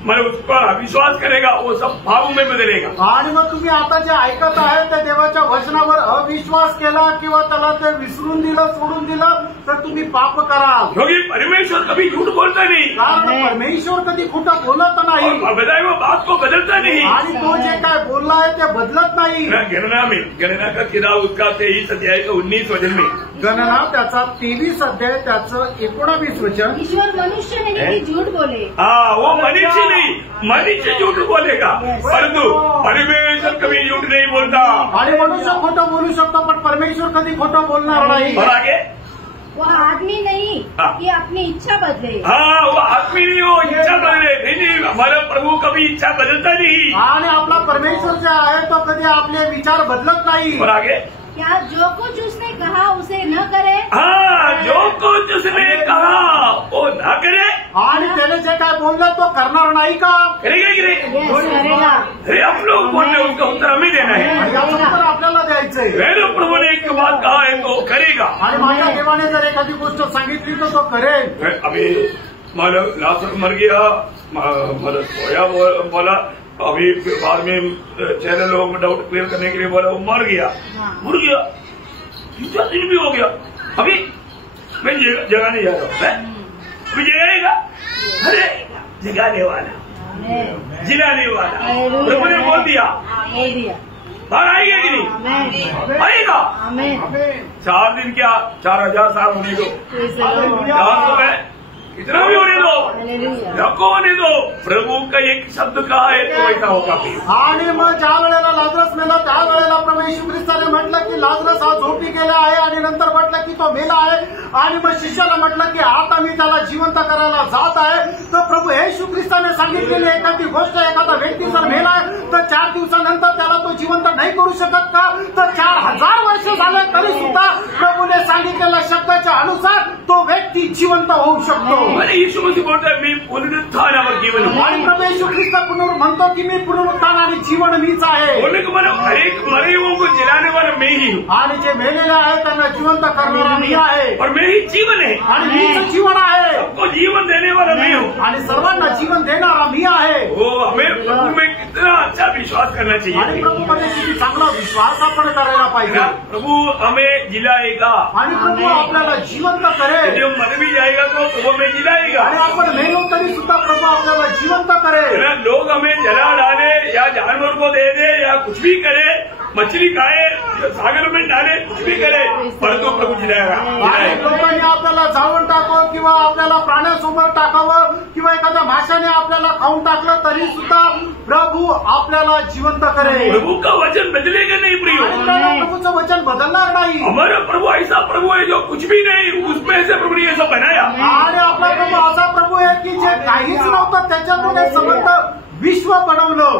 मतलब उस पर अविश्वास करेगा, वो सब भावों में बदलेगा. आणि मग तुम्ही आता जे ऐकत आहे त्या देवाच्या वचनावर अविश्वास केला किंवा त्याला ते विसरून दिलं, सोडून दिलं तर तुम्ही पाप कराल. क्योंकि परमेश्वर कभी झूठ बोलता नहीं, कारण परमेश्वर कधी खोटं बोलत नाही बताए वो बात को बदलता नहीं, आणि तो जे काय बोलला आहे ते बदलत नाही. गणना का किताब उसका 23 अध्याय का 19 वचन में, गणना त्याचा 23 अध्याय त्याचं 19 वचन, ईश्वर मनुष्य नहीं कि झूठ बोले. हाँ, वो मनुष्य नहीं, मनुष्य झूठ बोलेगा परंतु परमेश्वर कभी झूठ नहीं बोलता. आणि मनुष्य खोटं बोलू शकतो पण परमेश्वर कधी खोटं बोलणार नाही. और आगे, वो आदमी नहीं कि अपनी इच्छा बदले. हाँ, वो आदमी नहीं, वो इच्छा बदले नहीं. हमारा प्रभु कभी इच्छा बदलता नहीं. आणि आपला परमेश्वर जे आहे तो कधी आपले विचार बदलत नाही. और आगे, क्या जो कुछ उसने कहा उसे न करे. हाँ, जो कुछ उसने कहा वो ना करे. आणि त्याने जे काय बोललं तो करणार नाही का? करेगा कि नहीं? Yes, करेगा. अरे हम लोग बोल रहे, उसका उत्तर हमें देना है. आणि याचं उत्तर आपल्याला द्यायचंय. मेरे प्रभु ने एक बात कहा है तो करेगा. आणि माझ्या देवाने जर एखादी गोष्ट सांगितली तर तो करेल. अभी मानो लाजर मर गया, मतलब सोया बोला, अभी बाद में चैनल लोगों में डाउट क्लियर करने के लिए बोला वो मर गया. 3 दिन भी हो गया. अभी मैं जगाने जा रहा हूँ. अभी जगाएगा? अरे जगाने वाला, जिलाने वाला प्रभु ने बोल दिया, बाहर आएगा कि नहीं? आएगा. 4 दिन क्या, 4000 साल होने दो, 4 समय इतना भी होने दो, नको होने दो. प्रभु का एक शब्द कहा है तो ऐसा होगा. आणि मग ज्या वेळेला लाजरस मेला त्यावेळेला प्रभू येशू ख्रिस्ताने म्हटलं की लाजरस हा झोपी गेला आहे आणि नंतर म्हटलं की तो मेला आहे. आणि मग शिष्याला म्हटलं की आता मी त्याला जिवंत करायला जात आहे. तर प्रभू येशू ख्रिस्ताने सांगितलेली एखादी गोष्ट, एखादा व्यक्ती जर मेला तर 4 दिवसानंतर त्याला तो जिवंत नाही करू शकत का? तर 4000 वर्ष झाले तरी सुद्धा प्रभूने सांगितलेल्या शब्दाच्या अनुसार तो व्यक्ती जिवंत होऊ शकतो. यीशु मसीह बोलता है मी पुनरुत्थान और जीवन हूँ. आणि प्रभू येशू ख्रिस्त म्हणतो की मी पुनरुत्थान आणि जीवन मीच आहे. बोलने को मतलब हर एक मरे हुओं को जिलाने वाला मैं ही हूँ. आणि जे मेलेले आहे त्यांना जिवंत करणारा मी आहे. और मैं ही जीवन है. आणि मीच जीवन आहे. सबको जीवन देने वाला मैं हूँ. आणि सर्वांना जीवन देणारा मी आहे. वो हमें प्रभु में कितना अच्छा विश्वास करना आणि चाहिए. प्रभूमध्ये किती चांगला विश्वास आपण करायला पाहिजे. प्रभु हमें जिलाएगा. आणि प्रभू आपल्याला जिवंत करेल. जो मर भी जाएगा तो प्रभु में जिलाएगा. आणि आपण मेलो तरी सुद्धा प्रभू आपल्याला जिवंत करेल. लोग हमें जला डाले या जानवर को दे दे या कुछ भी करे, मछली खाए, सागर में डाले, कुछ भी करे, परंतु प्रभु जिलाएगा. आणि लोकांनी आपल्याला जाळून टाकावं किंवा आपल्याला प्राण्यासमोर टाकावं किंवा एखाद्या माशाने आपल्याला खाऊन टाकलं तरी सुद्धा प्रभू आपल्याला जिवंत करेल. प्रभु का वचन बदलेगा नहीं प्रियो. प्रभूचं वचन बदलणार नाही. हमारा प्रभु ऐसा प्रभु है जो कुछ भी नहीं, उसमें से प्रभु ने ऐसा बनाया. आणि आपला प्रभू असा प्रभू आहे की जे काहीच नव्हतं त्याच्यातून एक समर्थ विश्व बनवलं.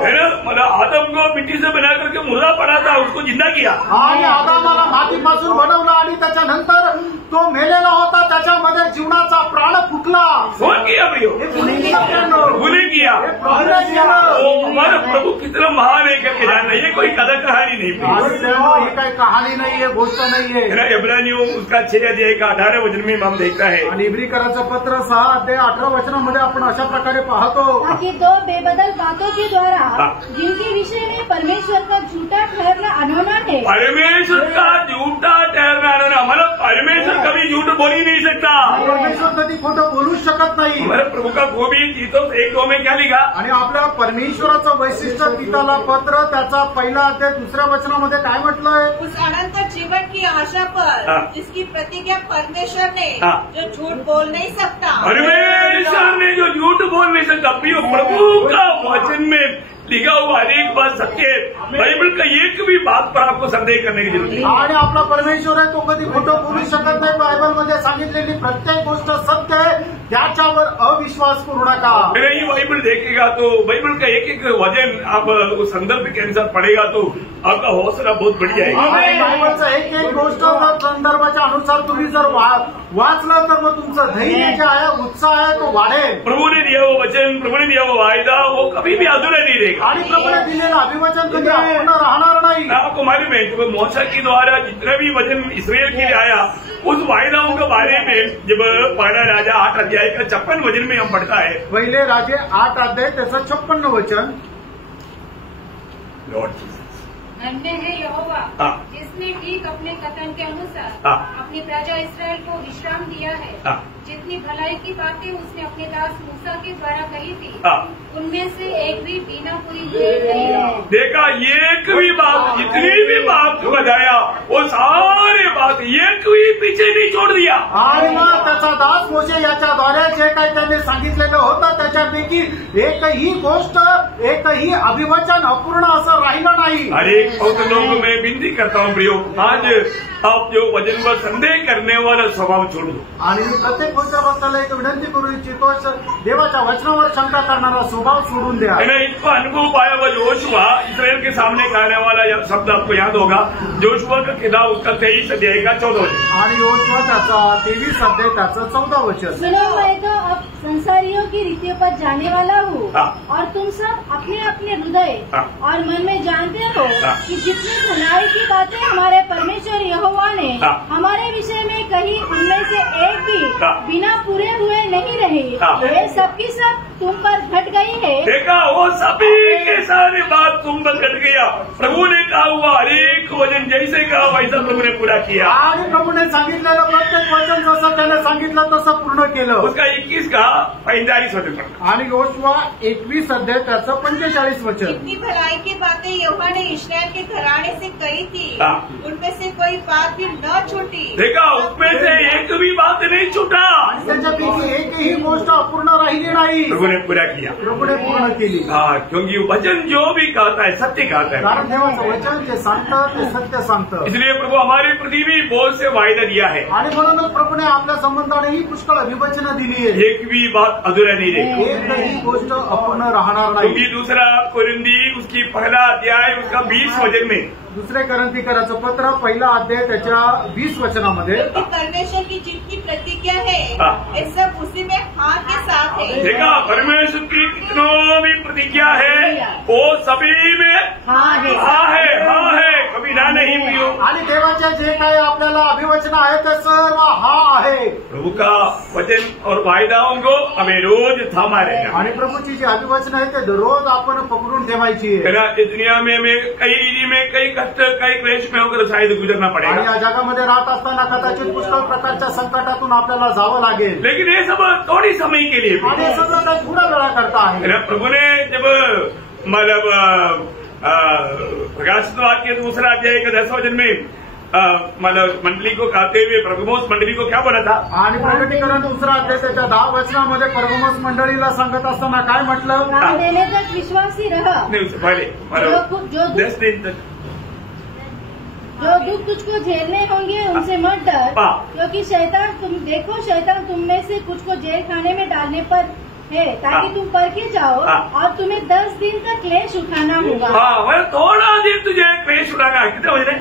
मला आदम को मिट्टी से बना करके मुर्दा पड़ा था, उसको जिंदा किया. आणि आदामाला मातीपासून बनवलं आणि त्याच्यानंतर तो मेलेला होता, त्याच्यामध्ये जीवनाचा प्राण फुटला. कौन किया प्रियो? प्रभुने किया. हमारा प्रभु कितना महान है करके जानना, ये कोई कथा कहानी नहीं प्रियो. हे काही कहाणी नाहीये, गोष्ट नाहीये. इब्रानियों उसका 6 अध्याय का 18 वचन में हम देखता है. आणि इब्रिकराचं पत्र 6 अध्याय 18 वचनामध्ये आपण अशा प्रकारे पाहतो ताकि 2 बेबदल बातों के द्वारा जिनके विषय में परमेश्वर का झूठा ठहरना अनहोना है. परमेश्वर का झूठा ठहरना अनहोना, मतलब परमेश्वर कभी झूठ बोल ही नहीं सकता. परमेश्वर कधी खोटं बोलूच शकत नाही. हमारे प्रभु का गोभी तीतोस 1:2 में क्या लिखा? आणि आपल्या परमेश्वराचं वैशिष्ट्य तीताला पत्र त्याचा 1 अध्याय 2 वचनामध्ये काय म्हटलंय? उस अनंत जीवन की आशा पर जिसकी प्रतिज्ञा परमेश्वर ने जो झूठ बोल नहीं सकता. परमेश्वर ने जो झूठ बोल नहीं सकता. प्रभु का वचन में लिखा हुआ हर एक बात सत्य है. बाइबल का एक भी बात पर आपको संदेह करने की जरूरत नहीं. आणि आपला परमेश्वर आहे तो कधी खोटं बोलू शकत नाही. बायबलमध्ये सांगितलेली प्रत्येक गोष्ट सत्य आहे. त्याच्यावर अविश्वास करू नका. अगर ये बाइबल देखेगा तो बाइबल का एक एक वचन आप उस संदर्भ के अनुसार पढ़ेगा तो आपका हौसला बहुत बढ़ जाएगा. आणि बायबलचं एक एक गोष्ट जर संदर्भाच्या अनुसार तुम्ही जर वाचलं तर मग तुमचं धैर्य जे आहे, उत्साह आहे तो वाढेल. प्रभु ने दिया वो वचन, प्रभु ने दिया वो वायदा, वो कभी भी अधूरा नहीं रहेगा. आणि प्रभूने दिलेलं अभिवचन कधी अपूर्ण राहणार नाही. आपको मालूम है जब मूसा के द्वारा जितना भी वचन इस्राएल के लिए आया उस वायदाओं के बारे में जब पहला राजा 8 अध्याय का 56 वचन में हम पढ़ता है. पहिले राजे 8 अध्याय त्याचं 56 वचन. लॉर्ड जीसस धन्य है यहोवा जिसने ठीक अपने कथन के अनुसार अपनी प्रजा इस्राएल को विश्राम दिया है. जितनी भलाई की बातें उसने अपने दास मूसा के द्वारा कही थी उनमें से एक भी बिना पूरी हुए नहीं है. देखा, एक भी बात, जितनी भी बात बताया वो सारे बात एक भी पीछे नहीं छोड़ दिया. आणि मग त्याचा दास मोशे याच्याद्वारे जे काही त्यांनी सांगितलेलं होतं त्याच्यापैकी एकही गोष्ट, एकही अभिवचन अपूर्ण असं राहिलं नाही. अरे बहुत लोग मैं विनती करता हूँ प्रियो, आज आप जो वचन पर संदेह करने वाला स्वभाव छोड़ दो. आणि प्रत्येक गोष्टाबद्दल एक विनंती करू इच्छितो, देवाच्या वचनावर शंका करणारा स्वभाव सोडून द्या. मैंने इसको अनुभव पाया हुआ जोशुआ इस्राएल के सामने कहने वाला शब्द आपको याद होगा. जोशुआ का किताब उसका 23 अध्याय का 14 वचन. आणि योशुआ त्याचा 23 अध्याय त्याचं 14 वचन. सुनो, मैं तो अब संसारियों की रीतियों पर जाने वाला हूँ और तुम सब अपने अपने हृदय और मन में जानते हो कि जितनी भलाई की बातें हमारे परमेश्वर यहोवा ने हमारे विषय में कही उनमें से एक भी बिना पूरे हुए नहीं रहे. वे सबकी सब तुम पर घट गई है. देखा, वो सभी के सारी बात तुम पर घट गया. प्रभु ने कहा हुआ हर एक वचन जैसे कहा वैसा प्रभु ने पूरा किया. आणि प्रभूने सांगितलेलं प्रत्येक वचन जसं त्याने सांगितलं तसं पूर्ण केलं. उसका 21 का 45 वचन पढ़ना. आणि योशुआ 21 अध्याय त्याचं 45 वचन. जितनी भलाई की बातें यहोवा ने इस्राएल के घराने से कही थी उनमें से कोई बात भी न छूटी. देखा, उसमें से एक भी बात नहीं छूटा. आणि त्याच्यापैकी एकही गोष्ट अपूर्ण राहिली नाही. प्रभु ने पूरा किया. प्रभूने पूर्ण केली. क्योंकि वचन जो भी कहता है सत्य कहता है. कारण देवाचं वचन जे सांगतं ते सत्य सांगतं. इसलिए प्रभु हमारे प्रति भी बहुत से वायदा दिया है. आणि म्हणूनच प्रभूने आपल्या संबंधानेही पुष्कळ अभिवचनं दिली आहे. एक भी बात अधूरा नहीं रहेगी. एकही गोष्ट अपूर्ण राहणार नाही. क्योंकि दूसरा कोरिंदी उसकी पहला अध्याय उसका 20 वचन में, दुसरे करंथीकराचं पत्र पहिला अध्याय त्याच्या 20 वचनामध्ये परमेश्वर की जिनकी प्रतिज्ञा है ये सब उसी में हाँ के साथ है. देखा, परमेश्वर की कितनों भी प्रतिज्ञा है वो सभी में हाँ है, कभी ना नहीं प्रियो. आणि देवाचे जे काही आपल्याला अभिवचन आहे ते सर्व हा आहे. प्रभु का वचन और वायदाओं को हमें रोज थामा रहना. आणि प्रभूची जी अभिवचन आहे ते रोज आपण पकडून ठेवायची आहे. इस दुनिया में हमें कई कष्ट, कई क्लेश में होकर शायद गुजरना आणि पड़ेगा. या जगामध्ये राहत असताना कदाचित पुष्कळ प्रकारच्या संकटातून आपल्याला जावं लागेल. लेकिन ये सब थोड़ी समय के लिए. आणि हे सगळं काही थोड्या वेळा करता आहे. प्रभु ने जब मतलब प्रकाशित वाक्य दूसरा अध्याय का 10 वचन में मतलब मंडली को कहते हुए परगमुस मंडली को क्या बोला था. आणि प्रकटीकरण दुसरा अध्याय त्याच्या 10 वचनामध्ये परगमुस मंडळीला सांगत असताना काय म्हटलं. प्राण देने तक विश्वासी रहा. नहीं, उससे पहले 10 दिन तक जो दुख तुझको झेलने होंगे उनसे मत डर, क्योंकि शैतान तुम में से कुछ को जेल खाने में डालने पर है ताकि तुम परखे जाओ और तुम्हें 10 दिन तक क्लेश उठाना होगा. थोड़ा दिन तुझे क्लेश उठाना है. कितने बजे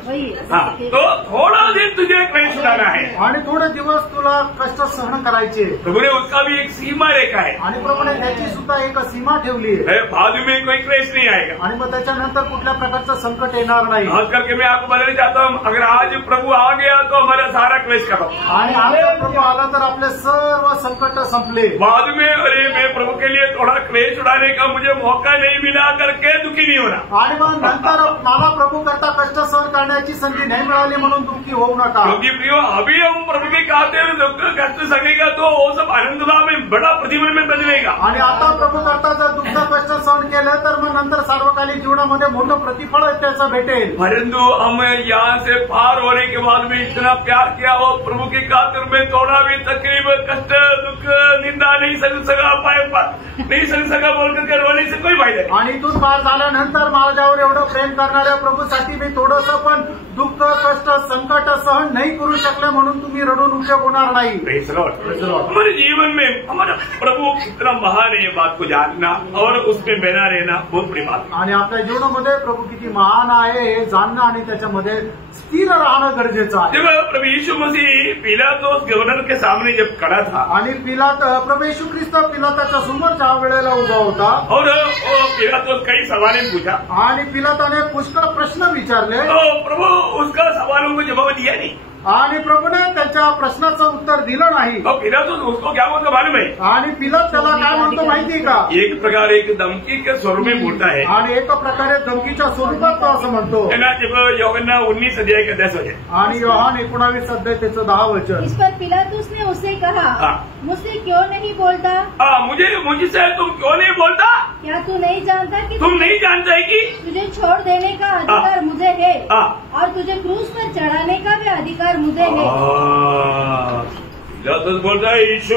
तो थोड़ा दिन तुझे क्लेश उठाना है. आणि थोडे दिवस तुला कष्ट सहन करायचे. प्रभु ने उसका भी एक सीमा रेखा है. आणि प्रभूने त्याची सुद्धा एक सीमा ठेवली आहे. बाद में कोई क्लेश नहीं आएगा. आणि मग त्याच्यानंतर कुठल्या प्रकारचं संकट येणार नाही. खास करके मैं आपको बताना चाहता हूँ, अगर आज प्रभु आ गया तो हमारा सारा क्लेश खत्म. आणि आज प्रभू आला तर आपले सर्व संकट संपले. बाद में अरे मैं प्रभु के लिए थोड़ा क्लेश उठाने का मुझे मौका नहीं मिला करके दुखी नहीं होना. आणि मग नंतर मला प्रभू करता कष्ट सहन करण्याची संधी नाही मिळाली म्हणून दुःखी होऊ नका. क्योंकि प्रियो अभी हम प्रभु के खाते में दुख कष्ट सकेगा तो वो सब आनंदला में बड़ा प्रतिफल में बदलेगा. आणि आता प्रभू करता जर दुःख कष्ट सहन केलं तर मग नंतर सार्वकालिक जीवनामध्ये मोठं प्रतिफळ त्याचं भेटेल. परंतु हम यहाँ से पार होने के बाद में इतना प्यार किया हो प्रभु की खातिर में थोड़ा भी तकलीफ, कष्ट, दुख, निंदा नहीं सह सका बोल करके रोने से कोई फायदा नहीं. आणि इथून पार झाल्यानंतर माझ्यावर एवढं प्रेम करणाऱ्या प्रभूसाठी मी थोडंसं पण दुःख कष्ट संकट सहन नहीं करू शकले म्हणून तुम्ही रडून उपयोग होणार नाही. हमारे जीवन में हमारा प्रभु कितना महान है, ये बात को जानना और उसमें बना रहना बहुत बड़ी बात है. आणि आपल्या जीवनामध्ये प्रभू किती महान आहे हे जाणणं आणि त्याच्यामध्ये स्थिर राहणं गरजेचं आहे. जब प्रभु यीशु मसीह पिलातुस गवर्नर के सामने जब खड़ा था आणि प्रभू येशू ख्रिस्त पिलाताच्या समोर ज्या वेळेला उभा होता और पिलातुस कई सवालें पूछा आणि पिलाताने पुष्कळ प्रश्न विचारले, तो प्रभु उसका सवालों को जवाब दिया नहीं. आणि प्रभूने त्याच्या प्रश्नाचं उत्तर दिलं नाही. तो पिलातुस उसको क्या बोलता मालूम है? आणि पिलात त्याला काय म्हणतो माहिती का? एक प्रकार एक धमकी के स्वर में बोलता है आणि एका प्रकारे धमकीच्या स्वरूपात तो असं म्हणतो. जब यूहन्ना 19 अध्याय का 10 वचन आणि योहान 19 अध्याय त्याचं 10 वचन. इस पर पिलातुस ने उससे कहा, मुझसे क्यों नहीं बोलता? मुझसे तुम क्यों नहीं बोलता? क्या तू नहीं जानता कि तुम नहीं जानता है कि तुझे छोड़ देने का अधिकार मुझे है और तुझे क्रूस पर चढ़ाने का भी अधिकार मुझे है. पिलातुस बोलता है, यीशु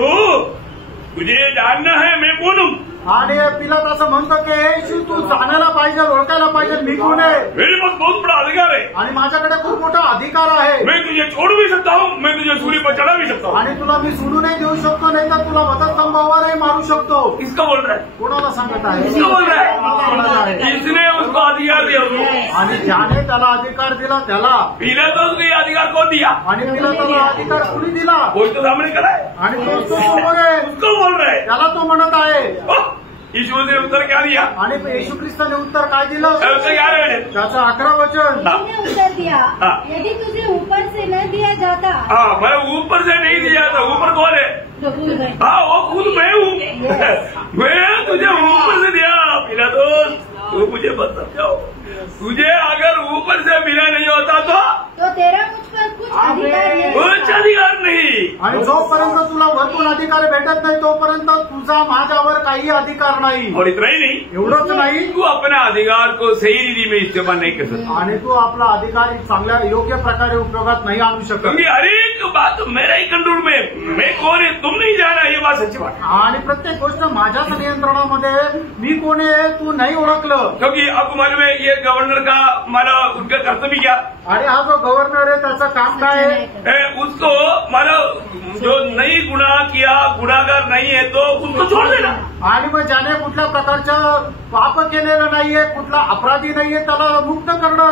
तुझे जानना है मैं बोलूं. आणि पिलात असं म्हणतो की येशू तू जाणायला पाहिजे, ओळखायला पाहिजे मी कोण आहे. मेरे पास बहुत बड़ा अधिकार है आणि माझ्याकडे खूप मोठा अधिकार आहे. मैं तुझे छोड़ भी सकता हूँ, मैं तुझे सूर्य पर चढ़ा भी सकता हूँ. आणि तुला मी सोडूनही देऊ शकतो, नाही तर तुला वधस्तंभावरही मारू शकतो. किसका बोल रहा है? कोणाला सांगत आहे? किसका बोल रहा कोणाला है? आहे? इसने उसको अधिकार दिया उसको. आणि ज्याने त्याला अधिकार दिला त्याला. पिलातुस को ये अधिकार कौन दिया? आणि पिलाताला अधिकार कोणी दिला? कोई तो सामने खड़ा है, आणि तो समोर आहे, उसको बोल रहा है. त्याला तो म्हणत आहे. यीशु ने उत्तर क्या दिया? आणि येशू ख्रिस्ताने उत्तर काय दिलं? उससे 11 वचन. त्याचं 11 वचन. उसने उत्तर दिया, यदि तुझे ऊपर से न दिया जाता. मैं ऊपर से नहीं दिया था. ऊपर कौन है? वो खुद मैं हूँ. मैं तुझे ऊपर से दिया. पिलातुस तू मुझे मत समझाओ. तुझे अगर ऊपर से मिला नहीं होता तो तेरा मुझ पर कुछ अधिकार नहीं. कुछ अधिकार नहीं. आणि जोपर्यंत तुला वरतून अधिकार भेटत नाही तोपर्यंत तुझा माझ्यावर काही अधिकार नाही. और इतना ही नहीं, एवढंच नाही, तू अपने अधिकार को सही रीति में इस्तेमाल नहीं कर सकता. आणि तू आपला अधिकार चांगल्या योग्य प्रकारे उपयोगात नाही आणू शकत. क्योंकि हर एक बात मेरा ही कंट्रोल में. मैं कौन है तुम नहीं जाना, ये बात सच्ची बात. आणि प्रत्येक गोष्ट माझ्याच नियंत्रणामध्ये. मी कोण आहे तू नाही ओळखलं. क्योंकि आपको मालूम है ये गवर्नर का माना उनका कर्तव्य क्या? आणि हा जो गव्हर्नर आहे त्याचं काम काय आहे? उसको माना जो नहीं गुनाह किया, गुनाहगार नहीं है तो उसको छोड़ देना. आणि मग ज्याने कुठल्या प्रकारचं पाप केलेलं नाहीये, कुठला अपराधी नाहीये त्याला मुक्त करणं.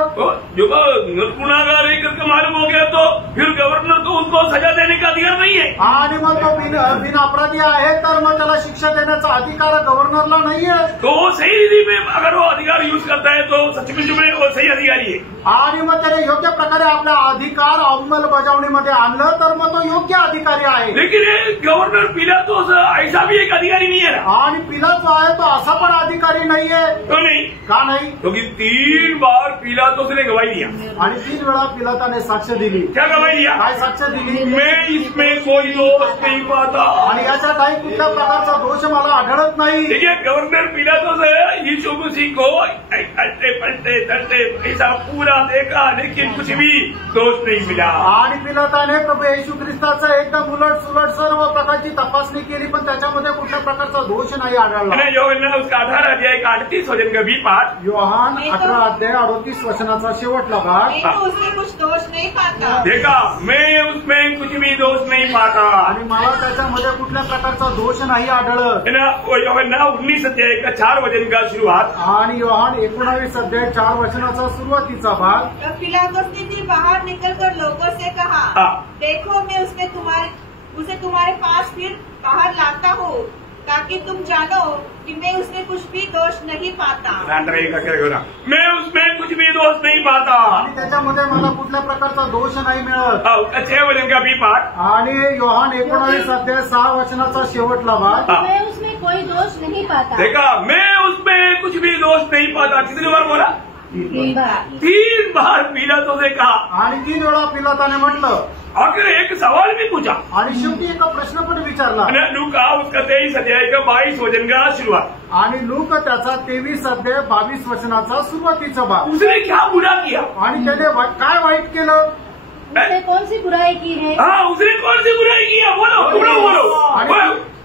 जो गुनाहगार है करके मालूम हो गया तो फिर गवर्नर को उसको सजा देने का अधिकार नहीं है. आणि मग तो बिन अपराधी आहे तर मग त्याला शिक्षा देण्याचा अधिकार गव्हर्नरला नाहीये. तो सही रीति में अगर वो अधिकार यूज करता है तो सचमुच में वो सही अधिकारी है. आणि मग त्याने योग्य प्रकारे आपला अधिकार अंमलबजावणीमध्ये आणलं तर मग तो योग्य अधिकारी आहे. लेकिन गवर्नर पिलातुस ऐसा भी एक अधिकारी नहीं है. आणि पिलात जो आहे तो असा पण अधिकारी नाहीये. तो नहीं, का नाही? क्योंकि 3 बार पिलातुस ने गवाही दिया. आणि 3 वेळा पिलाताने साक्ष दिली. क्या गवाही दिया? काय साक्ष दिली? मैं इसमें कोई दोष नहीं पाता. आणि याच्या काही कुठल्या प्रकारचा दोष मला आढळत नाही. देखिए गवर्नर पिलातुस यीशु मसीह को अल्टे पलटे तलटे ऐसा पूरा देखा लेकिन कुछ भी दोष नहीं मिला. आणि पिलाताने प्रभू येशू ख्रिस्ताचं एकदम उलट सुलट सर्व प्रकारची तपासणी केली पण त्याच्यामध्ये कुठल्या प्रकारचा दोष नाही आढळला. योहन्ना उसका 18 अध्याय का 38 वचन का भी पाठ. योहान 18 अध्याय 38 वचनाचा शेवटला भाग. उसमें कुछ दोष नहीं पाता. देखा मैं उसमें कुछ भी दोष नहीं पाता. आणि मला त्याच्यामध्ये कुठल्या प्रकारचा दोष नाही आढळत. योहन्ना 19 अध्याय का 4 वचन का शुरुआत. आणि योहान 19 अध्याय 4 वचनाचा सुरुवातीचा भाग. पिलातुस ने फिर बाहर निकलकर लोगों से कहा, देखो मैं उसे तुम्हारे पास फिर बाहर लाता हूँ ताकि तुम जानो कि मैं उसमें कुछ भी दोष नहीं पाता. मैं उसमें कुछ भी दोष नहीं पाता. आणि त्याच्यामध्ये मला कुठल्या प्रकारचा दोष नाही मिळत. 6 वचन का भी पाठ. आणि योहान 19 अध्याय 6 वचनाचा शेवटला भाग. मैं उसमें कोई दोष नहीं पाता. देखा मैं उसमें कुछ भी दोष नहीं पाता. कितनी बार बोला? 3 बार पिलातुस ने कहा. आणि 3 वेळा पिलाताने म्हटलं. आखिर एक सवाल भी पूछा. आणि शेवटी एक प्रश्न पण विचारला. लूका उसका 23 अध्याय का 22 वचन का शुरुआत. आणि लूक त्याचा 23 अध्याय 22 वचनाचा सुरुवातीचा भाग. उसने क्या बुरा किया? आणि त्याने काय वाईट केलं? उसने कौन सी बुराई की है? हाँ उसने कौन सी बुराई किया? बोलो बोलो बोलो.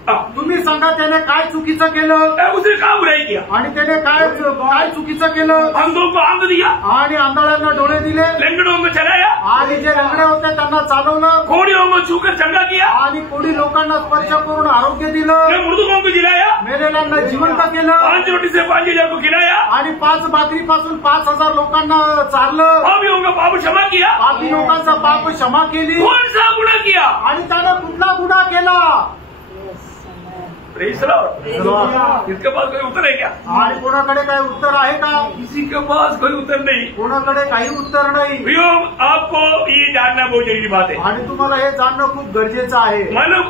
तुम्ही सांगा त्याने काय चुकीचं केलं, उसने क्या बुराई किया, आणि त्याने काय चुकीचं केलं. अंधों को आंख दिया, आणि आंधळ्यांना डोळे दिले, लंगड़ों को चलाया, आणि जे लंगडे होते त्यांना चालवलं, कोड़ियों को छूकर चंगा किया, आणि कोणी लोकांना स्पर्श करून आरोग्य दिलं, मृतकों को जिलाया, मेलेल्यांना जिवंत केलं, 5 रोटी से 5,000 को खिलाया, आणि 5 भाकरीपासून 5,000 लोकांना चारलं, पापियों का पाप क्षमा किया, पापी लोकांचा पाप क्षमा केली. कौन सा गुनाह किया, आणि त्यानं कुठला गुन्हा केला. Praise Lord. इसके पास कोई उत्तर है क्या? आणि कोणाकडे काही उत्तर आहे का? किसी के पास कोई उत्तर नहीं. कोणाकडे काही उत्तर नाही. प्रियो, आपको ये जानना बहुत जरूरी बात है. आणि तुम्हाला हे जाणणं खूप गरजेचं आहे. मालूम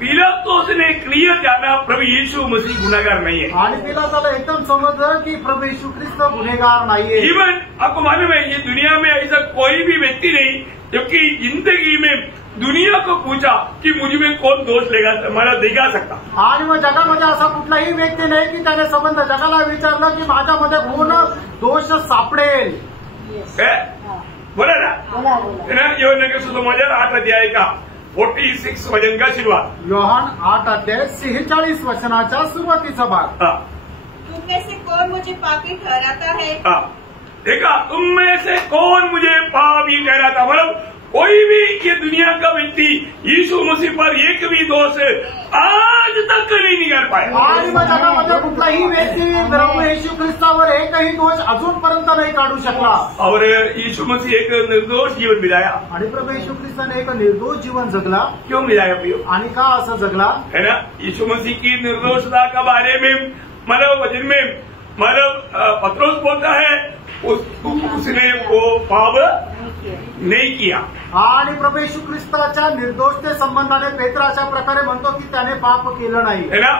पिलातोस ने क्लियर जाना प्रभु यीशु मसीह गुनाहगार नहीं है. आणि पिलाताला एकदम समजलं की प्रभू येशू ख्रिस्त गुन्हेगार नाहीये. इवन आपको मालूम है ये दुनिया में ऐसा कोई भी व्यक्ति नहीं जबकि जिंदगी में दुनिया को पूछा कि मुझ में कौन दोष लेगा मला दिखा सकता. आणि मग जगामध्ये असा कुठलाही व्यक्ती नाही की त्याने संबंध जगाला विचारलं की माझ्यामध्ये कोण दोष सापडेल. बोला ना योहन के सुसमाचार 8 अध्याय का 46 वचन का शुरुआत. योहान 8 अध्याय 46 वचनाच्या सुरुवातीचा भाग. तुम में से कौन मुझे पापी ठहराता है. देखा, तुम में से कौन मुझे पापी ठहराता. मतलब कोई भी ये दुनिया का व्यक्ति यीशु मसीह पर एक भी दोष आज तक नहीं निकाल पाया. आणि मग जगामध्ये कुठलाही व्यक्ती प्रभू येशू ख्रिस्तावर एकही दोष अजूनपर्यंत नाही काढू शकला. और यीशु मसीह एक निर्दोष जीवन बिताया. आणि प्रभू येशू ख्रिस्ताने एक निर्दोष जीवन जगला. क्यों बिताया प्रियो? आणि का असं जगला है ना. यीशु मसीह की निर्दोषता के बारे में मतलब वचन में मतलब पत्रोस बोलता है उसने वो पाप नहीं किया. आणि प्रभू येशू ख्रिस्ताच्या निर्दोषते संबंधाने पेत्र अशा प्रकारे म्हणतो की त्याने पाप केलं नाही. है ना.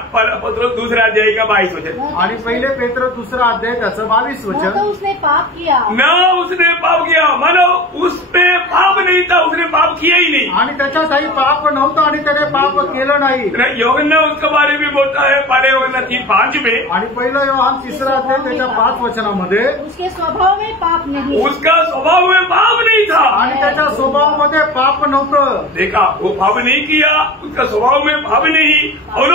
पत्रोस 2 अध्याय का 22 वचन. आणि पहिले पेत्र 2 अध्याय त्याचं 22 वचन. तो उसने पाप किया. ना उसने पाप किया, मानो उसमें पाप नहीं था, उसने पाप किया ही नहीं. आणि त्याच्यात काही पाप नव्हतं आणि त्याने पाप केलं नाही. यूहन्ना उसके बारे में बोलता है पहले यूहन्ना 3:5 में. आणि पहिलं योहान 3 अध्याय त्याच्या 5 वचनामध्ये उसके स्वभाव में पाप नहीं. उसका स्वभाव में पाप नहीं था. आणि त्याच्या स्वभावामध्ये पाप नव्हतं. देखा, वो पाप नहीं किया, उसका स्वभाव में पाप नहीं. और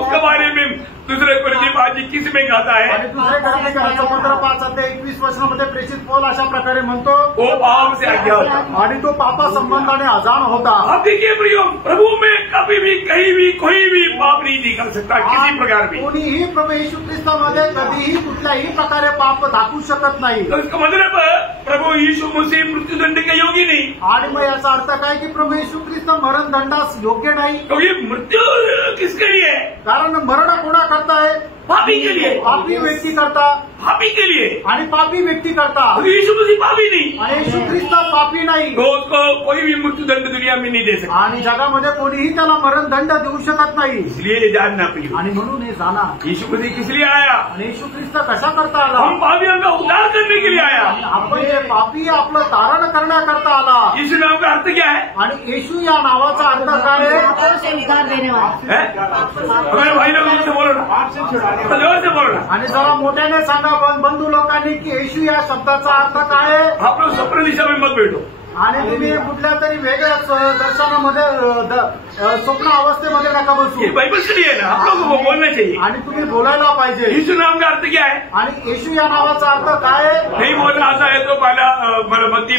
उसके बारे में 2 कोरिन्थी 5:21 में कहता है. आणि दुसरे कोरिन्थीकरांचं पत्र 5 अध्याय 21 वचनामध्ये प्रेषित पौल अशा प्रकारे म्हणतो वो पाप से आज्ञा होता. आणि तो पापा संबंधाने अजान होता. आप देखिए प्रियो, प्रभु में कभी भी कहीं भी कोई भी पाप नहीं दिखा सकता किसी प्रकार भी. कोणीही प्रभू येशू ख्रिस्तामध्ये कधीही कुठल्याही प्रकारे पाप दाखवू शकत नाही. तो इसका मतलब प्रभु यीशु मसीह मृत्युदंड के योगी नहीं. आणि मग याचा अर्थ काय की प्रभू येशू ख्रिस्त मरण दंडास योग्य नाही. तो ये मृत्यु किसके लिए है? कारण मरण कोणा करताय? पापी के लिए. पापी व्यक्ती करता. पापी के लिए. आणि पापी व्यक्ती करता. यीशु मसीह पापी नहीं. आणि येशू ख्रिस्त पापी नाही. तो उसको कोई भी मृत्युदंड दुनिया में नहीं दे सकता. आणि जगामध्ये कोणीही त्याला मरण दंड देऊ शकत नाही. इसलिए ये जानना प्रिय. आणि म्हणून हे जाणा यीशु मसीह किस लिए आया. आणि येशू ख्रिस्त कशा करता आला? हम पापियों का उद्धार करने के लिए आया. आपण जे पापी आपलं तारण करण्याकरता आला. यीशु नाम का अर्थ क्या है? आणि येशू या नावाचा अर्थ काय आहे? पापों से उद्धार देने वाला. हमारे भाई लोग से बोलो ना, जोर से बोलो ना. आणि जरा मोठ्याने सांगा बंधू लोकांनी की येशू या शब्दाचा अर्थ काय आहे? आप लोग स्वप्न दिशा में मत बैठो. आणि तुम्ही कुठल्या तरी वेगळ्याच दर्शनामध्ये स्वप्न अवस्थेमध्ये नका बसू. ये बाइबल से है ना, आप लोगों को बोलना चाहिए. आणि तुम्ही बोलायला पाहिजे. यीशु नाम का अर्थ क्या है? आणि येशू या नावाचा अर्थ काय आहे? नहीं बोलना आता है तो पहला मत्ती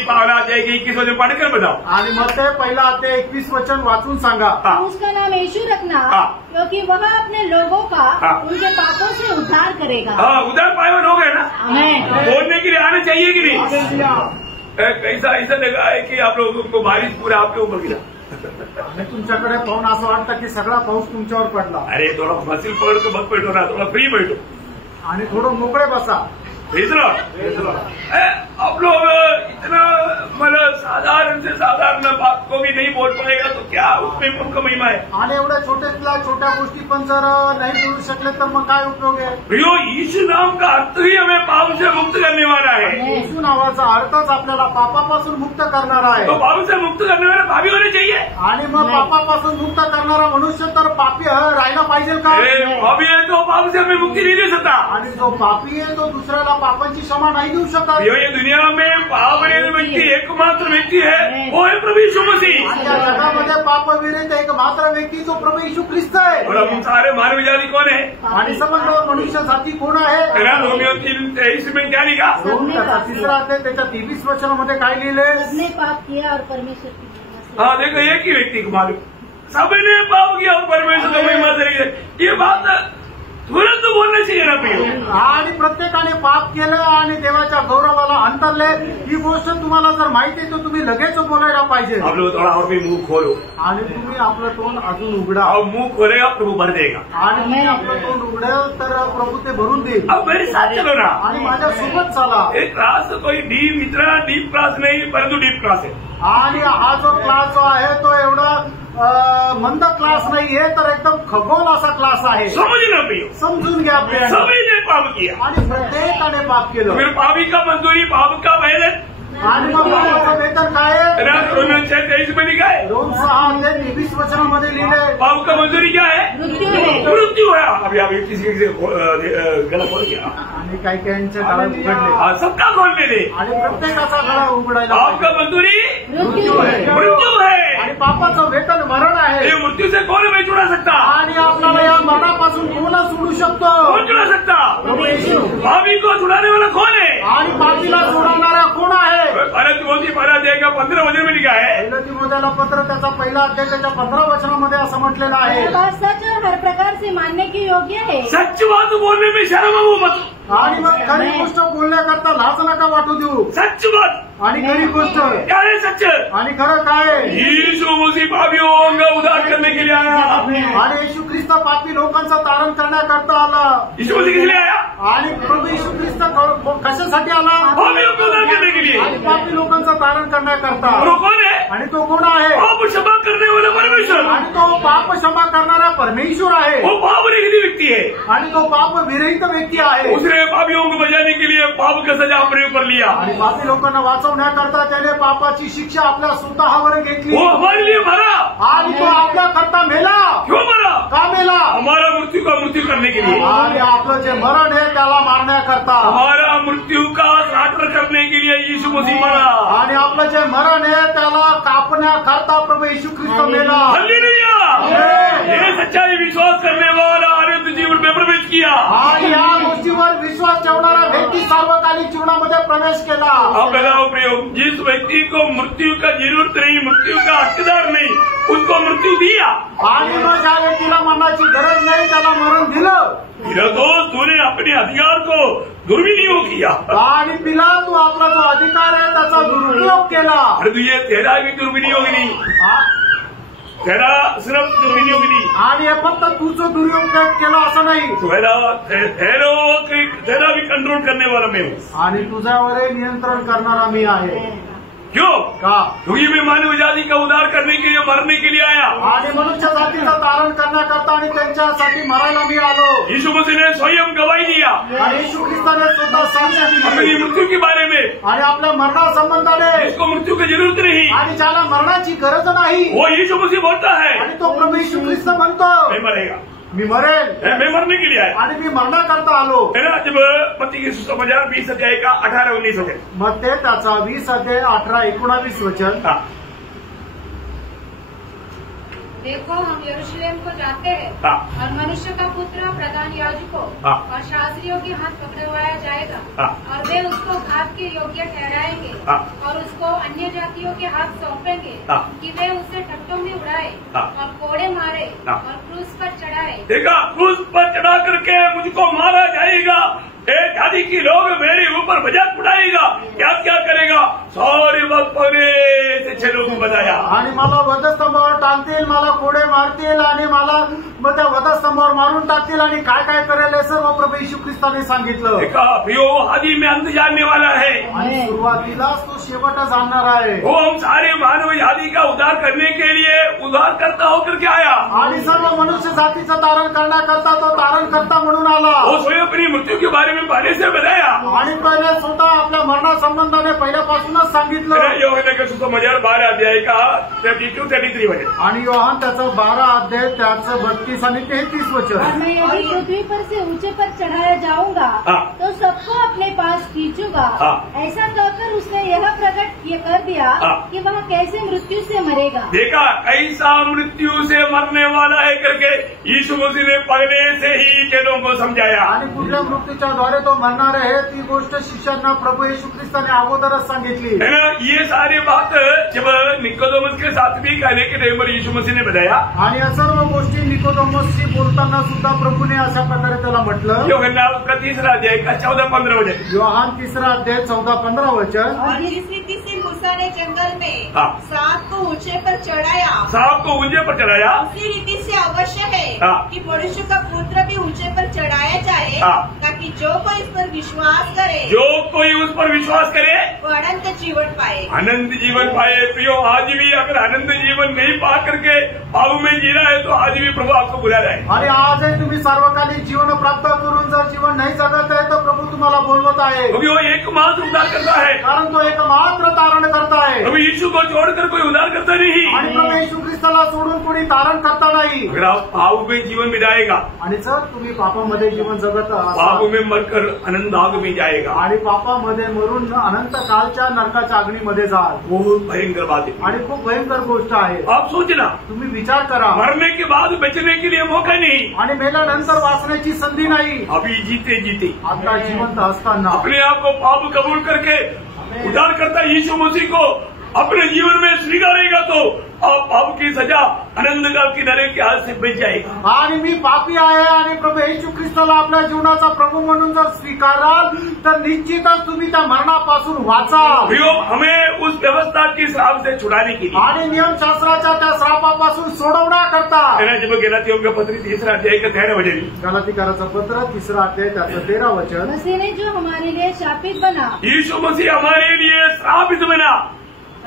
21 वचन पढ़कर बताओ. आणि मग ते पहिला अध्याय 21 वचन वाचून सांगा. उसका नाम यीशु रखना क्योंकि वह अपने लोगों का उनके पापों से उद्धार करेगा. हाँ, उद्धार पाए हो गए ना. बोलने के लिए आना चाहिए कि नहीं? कैसा ऐसा लगा है कि आप लोगों को बारिश पूरा आपके ऊपर गिरा. आणि तुमच्याकडे पाहून असं वाटतं की सगळा पाऊस तुमच्यावर पडला. अरे थोड़ा मसिल पकड़ के मत बैठो ना, थोड़ा फ्री बैठो आणि थोडं मोकळे बसा. आप लोग इतना मतलब साधारण से साधारण बात को भी नहीं बोल पाएगा तो क्या उसमें मुख्य महिमा है. आणि एवढ्या छोट्यातल्या छोट्या गोष्टी पण जर नाही बोलू शकले तर मग काय उपयोग आहे? प्रियो, यीशु नाम का अर्थ ही हमें पाप से मुक्त करने वाला है. येशू नावाचा अर्थच आपल्याला पापापासून मुक्त करणारा आहे. तो पाप से मुक्त करने वाला पापी होने चाहिए. आणि मग पापापासून मुक्त करणारा मनुष्य तर पापी राहायला पाहिजे का? पापी है तो पाप से हमें मुक्ति नहीं दे सकता. आणि जो पापी आहे तो दुसऱ्याला पापांची क्षमा नाही देऊ शकत. ये दुनिया में पाप रहित व्यक्ति एकमात्र व्यक्ति है, वो है प्रभु यीशु मसीह. आणि या जगामध्ये पाप विरहित एक मात्र व्यक्ती तो प्रभू येशू ख्रिस्त आहे. और हम सारे मानव जाति कौन है? आणि समज मनुष्य जाती कोण आहे? रोमियो 3:23 में क्या लिखा? रोम त्याचा 3रा अध्याय त्याच्या 23 वचनामध्ये काय लिहिले? सबने पाप किया और परमेश्वर की महिमा से. हाँ देखो, एक ही व्यक्ति को मालूम, सबने पाप किया और परमेश्वर की महिमा से नहीं. ये बात तुरंत बोलना चाहिए ना प्रियो. आणि प्रत्येकाने पाप केलं आणि देवाच्या गौरवाला अंतरले, ही गोष्ट तुम्हाला जर माहिती आहे तर तुम्ही लगेच बोलायला पाहिजे. आप लोग थोड़ा और भी मुंह खोलो. आणि तुम्ही आपलं तोंड अजून उघडा. और मुंह खोलेगा प्रभु भर देगा. आणि तुम्ही आपलं तोंड उघडेल तर प्रभू ते भरून देईल. अब मेरे साथ चलो ना. आणि माझ्या सोबत चला. एक क्लास कोई डीप, इतना डीप क्लास नहीं, परंतु डीप क्लास है. आणि हा जो क्लास जो आहे तो एवढा मंद क्लास नाहीये, तर एकदम खगोल असा क्लास आहे. समझना प्रियो, समजून घ्या आपल्या. सभी ने पाप किया आणि प्रत्येकाने पाप केलं. फिर पापी का मजदूरी पाप का मेहनत. आणि मग पापाचं वेतन काय आहे? रोमियो 6:23 में लिखा है. रोम 6:23 वचनामध्ये लिहिले, पाप का मजदूरी क्या है? मृत्यू है. मृत्यू है. अभी अभी किसी गला खोल गया. आणि काही काहींचे गळा उघडले. हाँ, सबका खोलने दे. आणि प्रत्येकाचा गळा उघडायला पाप का पाहिजे. मजदूरी मृत्यू है. मृत्यू है. आणि पापाचं वेतन मरण आहे. ये मृत्यू से कौन हमें छुड़ा सकता? आणि आपल्याला या मरणापासून कोण सोडू शकतो? कौन छुड़ा सकता? प्रभू येशू. पापी को छुड़ाने वाला कौन है? आणि पापीला सोडणारा कोण आहे? पहला अध्याय का 15 वचन में लिखा है. पहिलं तिमोथेला पत्र त्याचा पहिला अध्याय त्याच्या 15 वचनामध्ये असं म्हटलेलं आहे, यह बात सच और हर प्रकार से मानने की योग्य है. सच बात बोलने में शर्म हो मत. आणि मग खरी गोष्ट बोलण्याकरता लाज नका वाटू देऊ. सच बात. आणि खरी गोष्ट क्या है सच? आणि खरं काय? यीशु मसीह पापियों का उद्धार करने के लिए आया. आणि येशू ख्रिस्त पापी लोकांचं तारण करण्याकरता आला. यीशु मसीह किस लिए आया? आणि प्रभू येशू ख्रिस्त कशासाठी आला? पापियों का उद्धार करने के लिए. आणि पापी लोकांचं तारण करण्याकरता. और वो कौन है? आणि तो कोण आहे? पाप क्षमा करने वाला परमेश्वर. आणि तो पाप क्षमा करणारा परमेश्वर आहे. वो पाप रहित व्यक्ति है. आणि तो पाप विरहित व्यक्ती आहे. उसने पापियों को बचाने के लिए पाप का सजा अपने ऊपर लिया. आणि पापी लोकांना वाचवण्याकरता त्याने पापाची शिक्षा आपल्या स्वतःवर घेतली. वो हमारे लिए मरा. आणि तो आपल्या करता मेला. क्यों मरा? का मेला? हमारा मृत्यू का मृत्यू करने के लिए. आणि आपलं जे मरण आहे त्याला मारण्याकरता. हमारा मृत्यू का ट्रांसफर करने के लिए यीशु मसीह मरा. आणि आपलं जे मरण आहे त्याला कापण्याकरता प्रभू येशू ख्रिस्त मेला. हालेलुया. ये सच्चाई विश्वास करने वाला अनंत जीवन में प्रवेश किया. आणि या गोष्टीवर विश्वास ठेवणारा व्यक्ती सार्वकालिक जीवनामध्ये प्रवेश केला. अब बताओ प्रयोग, जिस व्यक्ति को मृत्यू का जरूरत नहीं, मृत्यू का हकदार नहीं, उसको मृत्यू दिया. आणि मग ज्या व्यक्तीला मरणाची गरज नाही त्याला मरण दिलं. मेरा दोस्त, तूने अपने अधिकार को दुर्विनियोग किया. आणि पिला तू आपला जो अधिकार आहे त्याचा दुरुपयोग केला. अरे तू ये तेरा भी दुर्विनियोग नहीं, तेरा सिर्फ दुर्विनियोग नहीं. आणि हे फक्त तुझं दुरुपयोग केला असं नाही, तेरा भी कंट्रोल करने वाला मैं हूँ. आणि तुझ्यावर नियंत्रण करणारा मी आहे. क्यों? का? क्योंकि मैं मानव जाति का उद्धार करने के लिए, मरने के लिए आया. आणि मनुष्य जातीचं तारण करण्याकरता आणि त्यांच्यासाठी मरायला मी आलो. यीशु मसीह ने स्वयं गवाही दिया आणि येशू ख्रिस्ताने स्वतः साक्ष अपनी दिली. मृत्यू के बारे में. आणि आपल्या मरणासंबंधाने इसको मृत्यू की जरूरत नहीं, आणि ज्याला मरणाची गरज नाही वो यीशु मसीह बोलता है आणि तो प्रभू येशू ख्रिस्त म्हणतो मैं मरेगा, मी मरेल मैं मरने के लिए आया. आणि मी मरणाकरता आलो. है ना? जब मत्ती की सुसमाचार 20 अध्याय का 18-19 होते. मग ते त्याचा 20 अध्याय 18-19 वचन. हाँ. देखो हम यरूशलेम को जाते हैं हाँ. और मनुष्य का पुत्र प्रधान याजकों हाँ. और शास्त्रियों के हाथ पकड़वाया जाएगा. हाँ. और वे उसको घात के योग्य ठहराएंगे. हाँ. और उसको अन्य जातियों के हाथ सौंपेंगे. हाँ. कि वे उसे ठट्टों में उड़ाए. हाँ. और कोड़े मारे. हाँ. और क्रूस पर चढ़ाए. देखा, क्रूस पर चढ़ा करके मुझको मारा जाएगा. एक जाति की लोग मेरे ऊपर मजाक उड़ाएगा. क्या क्या करेगा? सारे वक्त पगड़े से छेलों को बजाया. आणि मला वधस्तंभावर टाकतील, मला कोडे मारतील आणि मला मग त्या वधस्तंभावर मारून टाकतील आणि काय काय करेल हे सर्व प्रभू येशू ख्रिस्ताने सांगितलं. देखा प्रियो, आदि में अंत जानने वाला है. आणि सुरुवातीलाच तो शेवट जाणणार आहे. वो हम सारे मानव जाति का उद्धार करने के लिए उद्धार करता होकर के आया. आणि सर्व मनुष्य जातीचं तारण करण्याकरता तो तारण करता म्हणून आला. वो स्वयं अपनी मृत्यू के बारे में पहले से बताया. आणि पहिले स्वतः आपल्या मरणासंबंधाने पहिल्यापासूनच सांगितलं. योहान का सुसमाचार 12 अध्याय का 32-33 वचन. आणि योहान त्याचं 12 अध्याय त्याचं 32 आणि 33 वचन. और मैं यदि पृथ्वी पर से ऊंचे पर चढ़ाया जाऊंगा तो सबको अपने पास खींचूंगा. ऐसा कहकर उसने यह प्रकट ये कर दिया कि वह कैसे मृत्यु से मरेगा. देखा कैसा मृत्यू से मरने वाला है करके यीशु मसीह ने पहले से ही चेलों को समझाया. आणि कुठल्या मृत्यूच्या द्वारे तो मरणार आहे ती गोष्ट शिष्यांना प्रभू येशू ख्रिस्ताने अगोदरच सांगितली. है ना. ये सारी बात जब निकोदेमुस के साथ भी कहने के टाइम पर यीशु मसीह ने बताया. आणि या सर्व गोष्टी निकोदेमुसशी बोलताना सुद्धा प्रभूने अशा प्रकारे त्याला म्हटलं. योहान का 3 अध्याय का 14-15 वचन. योहान 3 अध्याय 14-15 वचन. और जिस रीति से मूसा ने जंगल में सांप को ऊंचे पर चढ़ाया, सांप को ऊंचे पर चढ़ाया, उसी रीति से अवश्य है कि मनुष्य का पुत्र भी ऊंचे पर चढ़ाया जाए, ताकि जो कोई इस पर विश्वास करे, जो कोई उस पर विश्वास करे वो अनंत जीवन पाए. अनंत जीवन पाए. प्रियो, आज भी अगर अनंत जीवन नहीं पा करके पाप में जी रहा है तो आज भी प्रभु आपको बुला रहा है. आणि आजही तुम्ही सार्वकालिक जीवन प्राप्त करून जर जीवन नाही जगत आहे तर प्रभू तुम्हाला बोलवत आहे. क्योंकि वो एकमात्र उद्धार करता है. कारण तो एकमात्र तारण करता आहे. प्रभु यीशु को छोड़कर कोई उद्धार करता नहीं. आणि प्रभू येशू ख्रिस्ताला सोडून कोणी तारण करता नाही. अगर आप पाप में जीवन बिताएगा, आणि जर तुम्ही पापामध्ये जीवन जगत पाप असाल में मरकर अनंत आग में जाएगा. आणि पापामध्ये मरून अनंत कालच्या नरकाच्या अग्नीमध्ये जाल. बहुत भयंकर बात है. आणि खूप भयंकर गोष्ट आहे. आप सोचना, तुम्ही विचार करा. मरने के बाद बचने के लिए मौका नहीं. आणि मेल्यानंतर वाचण्याची संधी नाही. अभी जीते जीते आता जिवंत असताना अपने आप को पाप कबूल करके उद्धार करता यीशु मसीह को अपने जीवन में स्वीकारेगा तो आप पाप की सजा अनंत काल की नरक के हाथ से बच जाएगा. आणि मी पापी आहे आणि प्रभू येशू ख्रिस्ताला आपल्या जीवनाचा प्रभू म्हणून जर स्वीकाराल तर निश्चितच तुम्ही त्या मरणापासून वाचाल. प्रियो, हमें उस व्यवस्था की श्राप से छुड़ाने के लिए आणि नियमशास्त्राच्या त्या श्रापापासून सोडवण्याकरता जब गलातियों का पत्र 3 अध्याय का 13 वचन. गलातीकाराचं पत्र 3 अध्याय त्याचं 13 वचन. मसीह ने जो हमारे लिए शापित बना, यीशु मसीह हमारे लिए श्रापित बना.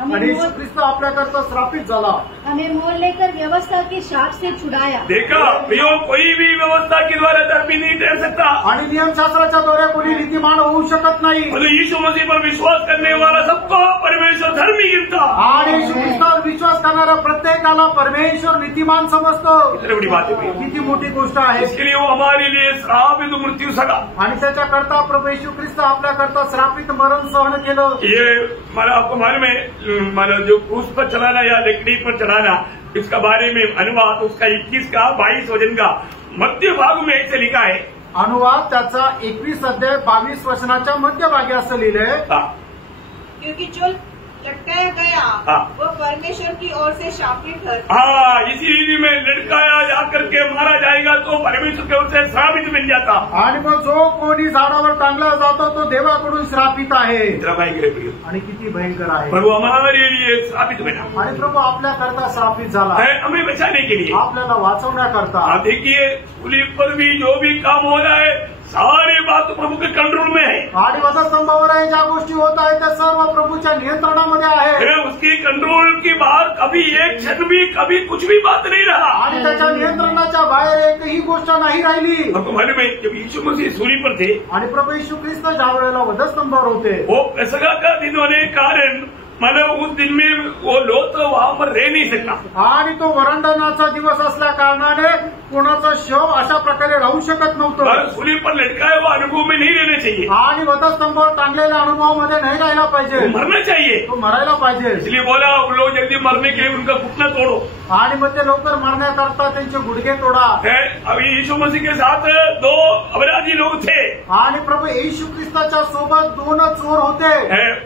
आणि येशू ख्रिस्त आपल्याकरता श्रापित झाला. हमें मोल लेकर व्यवस्था के शाप से छुड़ाया. देखा प्रियो, कोई भी व्यवस्था के द्वारा धर्मी नहीं ठहर सकता. आणि नियमशास्त्राच्या द्वारे कोणी नीतिमान होऊ शकत नाही. मतलब यीशु मसीह पर विश्वास करने वाला सबको परमेश्वर धर्मी गिनता. आणि येशू ख्रिस्तावर विश्वास करणाऱ्या प्रत्येकाला परमेश्वर नीतिमान समजतो. इतनी बड़ी बात है. किती मोठी गोष्ट आहे. इसके लिए वो हमारे लिए श्रापित मृत्यू सका. आणि त्याच्याकरता प्रभू येशू ख्रिस्त आपल्याकरता श्रापित मरण सहन केलं. ये मला आपको मालूम है, मतलब जो क्रूस पर चलाना या लकड़ी पर चलाना, इसका बारे में अनुवाद उसका 21 का 22 वचन का मध्य भाग में ऐसे लिखा है. अनुवाद त्याचा 21 अध्याय 22 वचनाच्या मध्यभागी असं लिहिलंय. क्योंकि जो लटकाया गया वो परमेश्वर की ओर से शापित ठहरता. इसी रीति में लटकाया जाकर के मारा जाएगा तो परमेश्वर की ओर से श्रापित मिल जाता. आणि मग जो कोणी झाडावर टांगला जातो तो देवाकडून श्रापित आहे. इतना भयंकर है प्रिय. आणि किती भयंकर आहे. प्रभु हमारे लिए श्रापित बना. आणि प्रभु आपल्याकरता श्रापित झाला है हमें बचाने के लिए, आपल्याला वाचवण्याकरता. आप देखिए सूली पर भी जो भी काम हो रहा है सारी बात प्रभू के कंट्रोल में है. आणि वधस्तंभावर आहे ज्या गोष्टी होत आहेत त्या सर्व प्रभूच्या नियंत्रणामध्ये आहे. उसकी कंट्रोल की बाहर कभी एक क्षण भी कभी कुछ भी बात नहीं रहा. आणि त्याच्या नियंत्रणाच्या बाहेर एकही गोष्ट नाही राहिली. आपको मालूम है जब यीशु मसीह सूली पर थे आणि प्रभू येशू ख्रिस्त ज्या वेळेला वधस्तंभावर होते वो पेसगा का दिन होने के कारण मतलब उस दिन में वो लोग तो वहां पर रह नहीं सकता. आणि तो वरंडनाचा दिवस असल्या कारणाने कोणाचा शव अशा प्रकारे राहू शकत नव्हतं. सूली पर लटकाया हुआ अनुभव में नहीं रहना चाहिए. आणि वधस्तंभावर टांगलेल्या अनुभवामध्ये नाही राहिला पाहिजे. मरना चाहिए. तो मरायला पाहिजे. इसलिए बोला उन लोग जल्दी मरने के लिए उनका घुटना तोड़ो. आणि मग ते लवकर मरण्याकरता त्यांचे गुडघे तोडा. अभी यीशु मसीह के साथ 2 अपराधी लोग थे. आणि प्रभू येशू ख्रिस्ताच्या सोबत 2 चोर होते.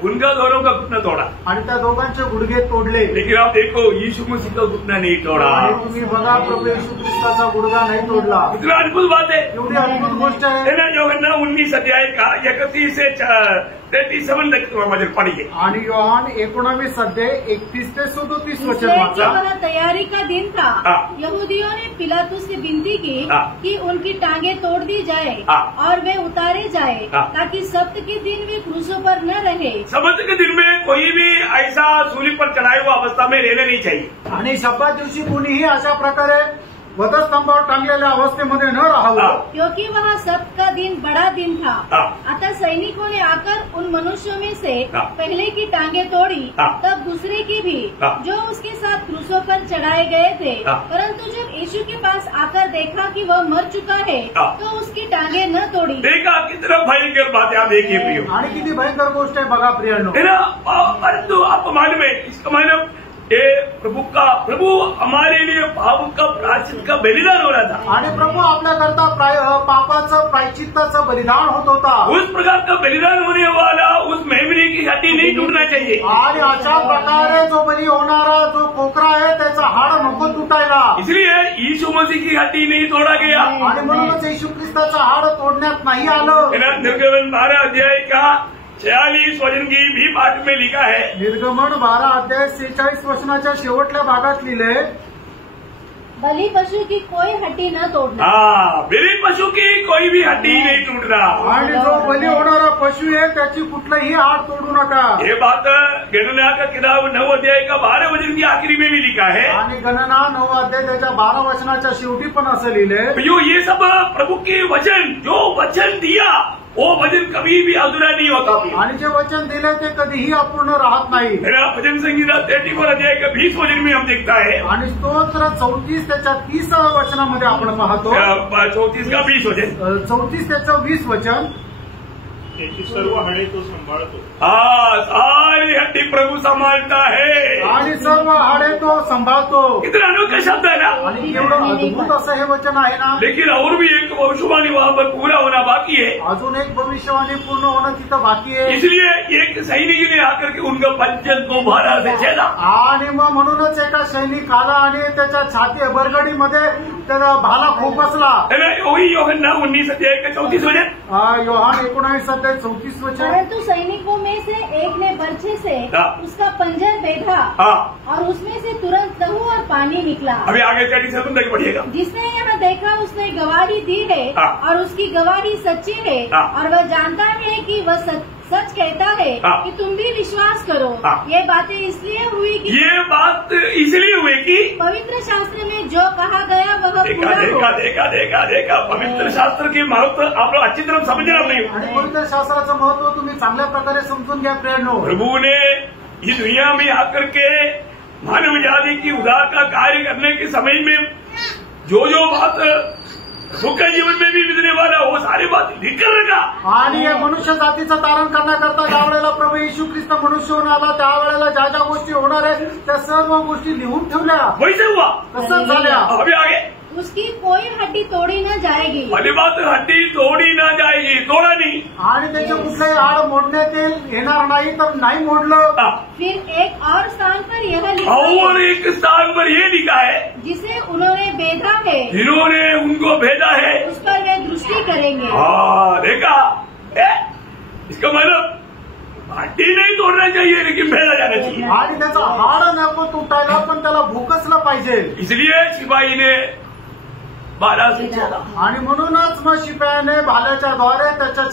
उनका दोनों का घुटना तोड़ा. आणि त्या दोघांचे गुडघे तोडले. लेकिन आप देखो यीशु मसीह का घुटना नहीं तोड़ा. आणि तुम्ही बघा प्रभू येशू ख्रिस्ताचा गुडघा नाही तोडला. इतना अद्भुत बात है. एवढी अद्भुत गोष्ट आहे. योहन्ना 19 अध्याय का 31 से 37 तक वचन पढ़िए. आणि योहान 19 अध्याय 31 ते 37 वचन जब वाचा. वह तैयारी का दिन था, यहूदियों ने पिलातुस से विनती की कि उनकी टांगें तोड़ दी जाए और वे उतारे जाए, ताकि सब्त के दिन वे क्रूसों पर न रहे. सब्त के दिन में कोई भी ऐसा सूली पर चढ़ाए हुआ अवस्था में रहना नहीं चाहिए. आणि शब्दात दिवशी कुणीही अशा प्रकारे वधस्तंभावर टांगलेल्या अवस्थेमध्ये न राहावं, क्योंकि वहाँ सबका दिन बड़ा दिन था। अतः सैनिकों ने आकर उन मनुष्यों में से पहले की टांगे तोड़ी, तब दूसरे की भी, जो उसके साथ क्रूसों पर चढ़ाए गए थे। परंतु जब यीशु के पास आकर देखा कि वह मर चुका है, तो उसकी टांगे न तोड़ी। देखा कितना भयंकर बात है, आप देखिए प्रियो, आणि किती भयंकर गोष्ट आहे बघा प्रियांनो। परंतु अपमान में इसका मतलब ये प्रभु हमारे लिए पाप का प्रायश्चित का बलिदान हो रहा था, आणि प्रभू आपल्याकरता पापाचं प्रायश्चित्ताचं बलिदान होत होता। उस प्रकार का बलिदान होने वाला उस मेमने की हड्डी नहीं टूटना चाहिए। आणि अशा प्रकारे जो बली होणारा जो कोकरा आहे त्याचा हाड नको तुटायला, इसलिए यीशु मसीह की हड्डी नहीं तोड़ा गया। आणि म्हणूनच येशू ख्रिस्ताचं हाड तोडण्यात नाही आलं। निर्गमन 12 अध्याय का 46 वचन की भी पाठ में लिखा है, निर्गमन 12 अध्याय 46 वचनाच्या शेवटल्या भागात लिहिले, बलि पशु की कोई हड्डी न तोड़ना। बलि पशु की कोई भी हड्डी नहीं टूटना। आणि जो बली होणारा पशु आहे त्याची कुठलंही हाड तोडू नका। ये बात गणना का किताब 9 अध्याय का 12 वचन की आखिरी में भी लिखा है। आणि गणना 9 अध्याय त्याच्या 12 वचनाच्या शेवटी पण असं लिहिले, ये सब प्रभु के वचन, जो वचन दिया वो वचन कभी भी अधूरा नहीं होता। आणि जे वचन दिले ते कधीही अपूर्ण राहत नाही। भजन संगीता 34 अध्याय का 20 वचन में हम देखता है, आणि स्तोत्र 34 त्याच्या 30 वचनामध्ये आपण पाहतो, 34 का 20 वचन, 34 त्याचं 20 वचन, त्याची सर्व हाडे तो सांभाळतो। सारी हड्डी प्रभु संभालता है, आणि सर्व हाडे तो सांभाळतो। कितना अनोखा शब्द है ना, आणि केवढं अद्भुत असं हे वचन आहे ना। लेकिन और भी एक भविष्यवाणी वहाँ पर पूरा होना बाकी है। अजून एक भविष्यवाणी पूर्ण होणं तिथं बाकी आहे। इसलिए एक सैनिक ने आकर के उनका पंचन को भाला से छेदा, आणि मग म्हणूनच एका सैनिक आला आणि त्याच्या छाती बरगडीमध्ये त्याला भाला खोपसला। वही योहन्ना 19 अध्याय का 34 वचन, योहान 19 अध्याय 34 वचन, परंतु सैनिकों में से एक ने बर्छे से उसका पंजर बेधा, और उसमें से तुरंत लहू और पानी निकला। अभी आगे 37 तक पढ़िएगा। जिसने यहाँ देखा उसने गवाही दी है, और उसकी गवाही सच्ची है, और वह जानता है कि वह सच कहता है कि तुम भी विश्वास करो। ये बातें इसलिए हुई कि ये बात इसलिए हुई कि पवित्र शास्त्र में जो कहा गया वह पूरा हो। देखा पवित्र शास्त्र के महत्व आप लोग अच्छी तरह समझना नहीं। आणि पवित्र शास्त्राचं महत्व तुम्ही चांगल्या प्रकारे समजून घ्या प्रियांनो। प्रभु ने इस दुनिया में आकर के मानव जाति की उद्धार का कार्य करने के समय में जो बात के जीवन में भी बितने वाला वो सारी बात लिखकर रखा। आणि या मनुष्य जातीचं तारण करण्याकरता ज्या वेळेला प्रभू येशू ख्रिस्त मनुष्य होऊन आला त्यावेळेला ज्या ज्या गोष्टी होणार आहे त्या सर्व गोष्टी लिहून ठेवल्या। वैसे हुआ, तसंच झाल्या। अभी आगे उसकी कोई हड्डी तोड़ी न जाएगी। पहली बात हड्डी तोड़ी न जाएगी, तोड़ा नहीं। आणि त्याचे कुठलेही हाड मोडण्यात येणार नाही, तर नाही मोडलं। फिर एक और स्थान पर यह लिखा और एक स्थान पर ये लिखा है, जिसे उन्होंने भेजा है, जिन्होंने उनको भेजा है, उस पर वे दृष्टि करेंगे। देखा, इसका मतलब हड्डी नहीं तोड़ना चाहिए लेकिन भेजा जाना चाहिए। आणि त्याचा हाड नको तुटायला, पण त्याला भूकसलं पाहिजे। इसलिए सिपाही ने भाला से छेदा, आणि म्हणूनच मग शिपायाने भाल्याच्या द्वारे त्याच्या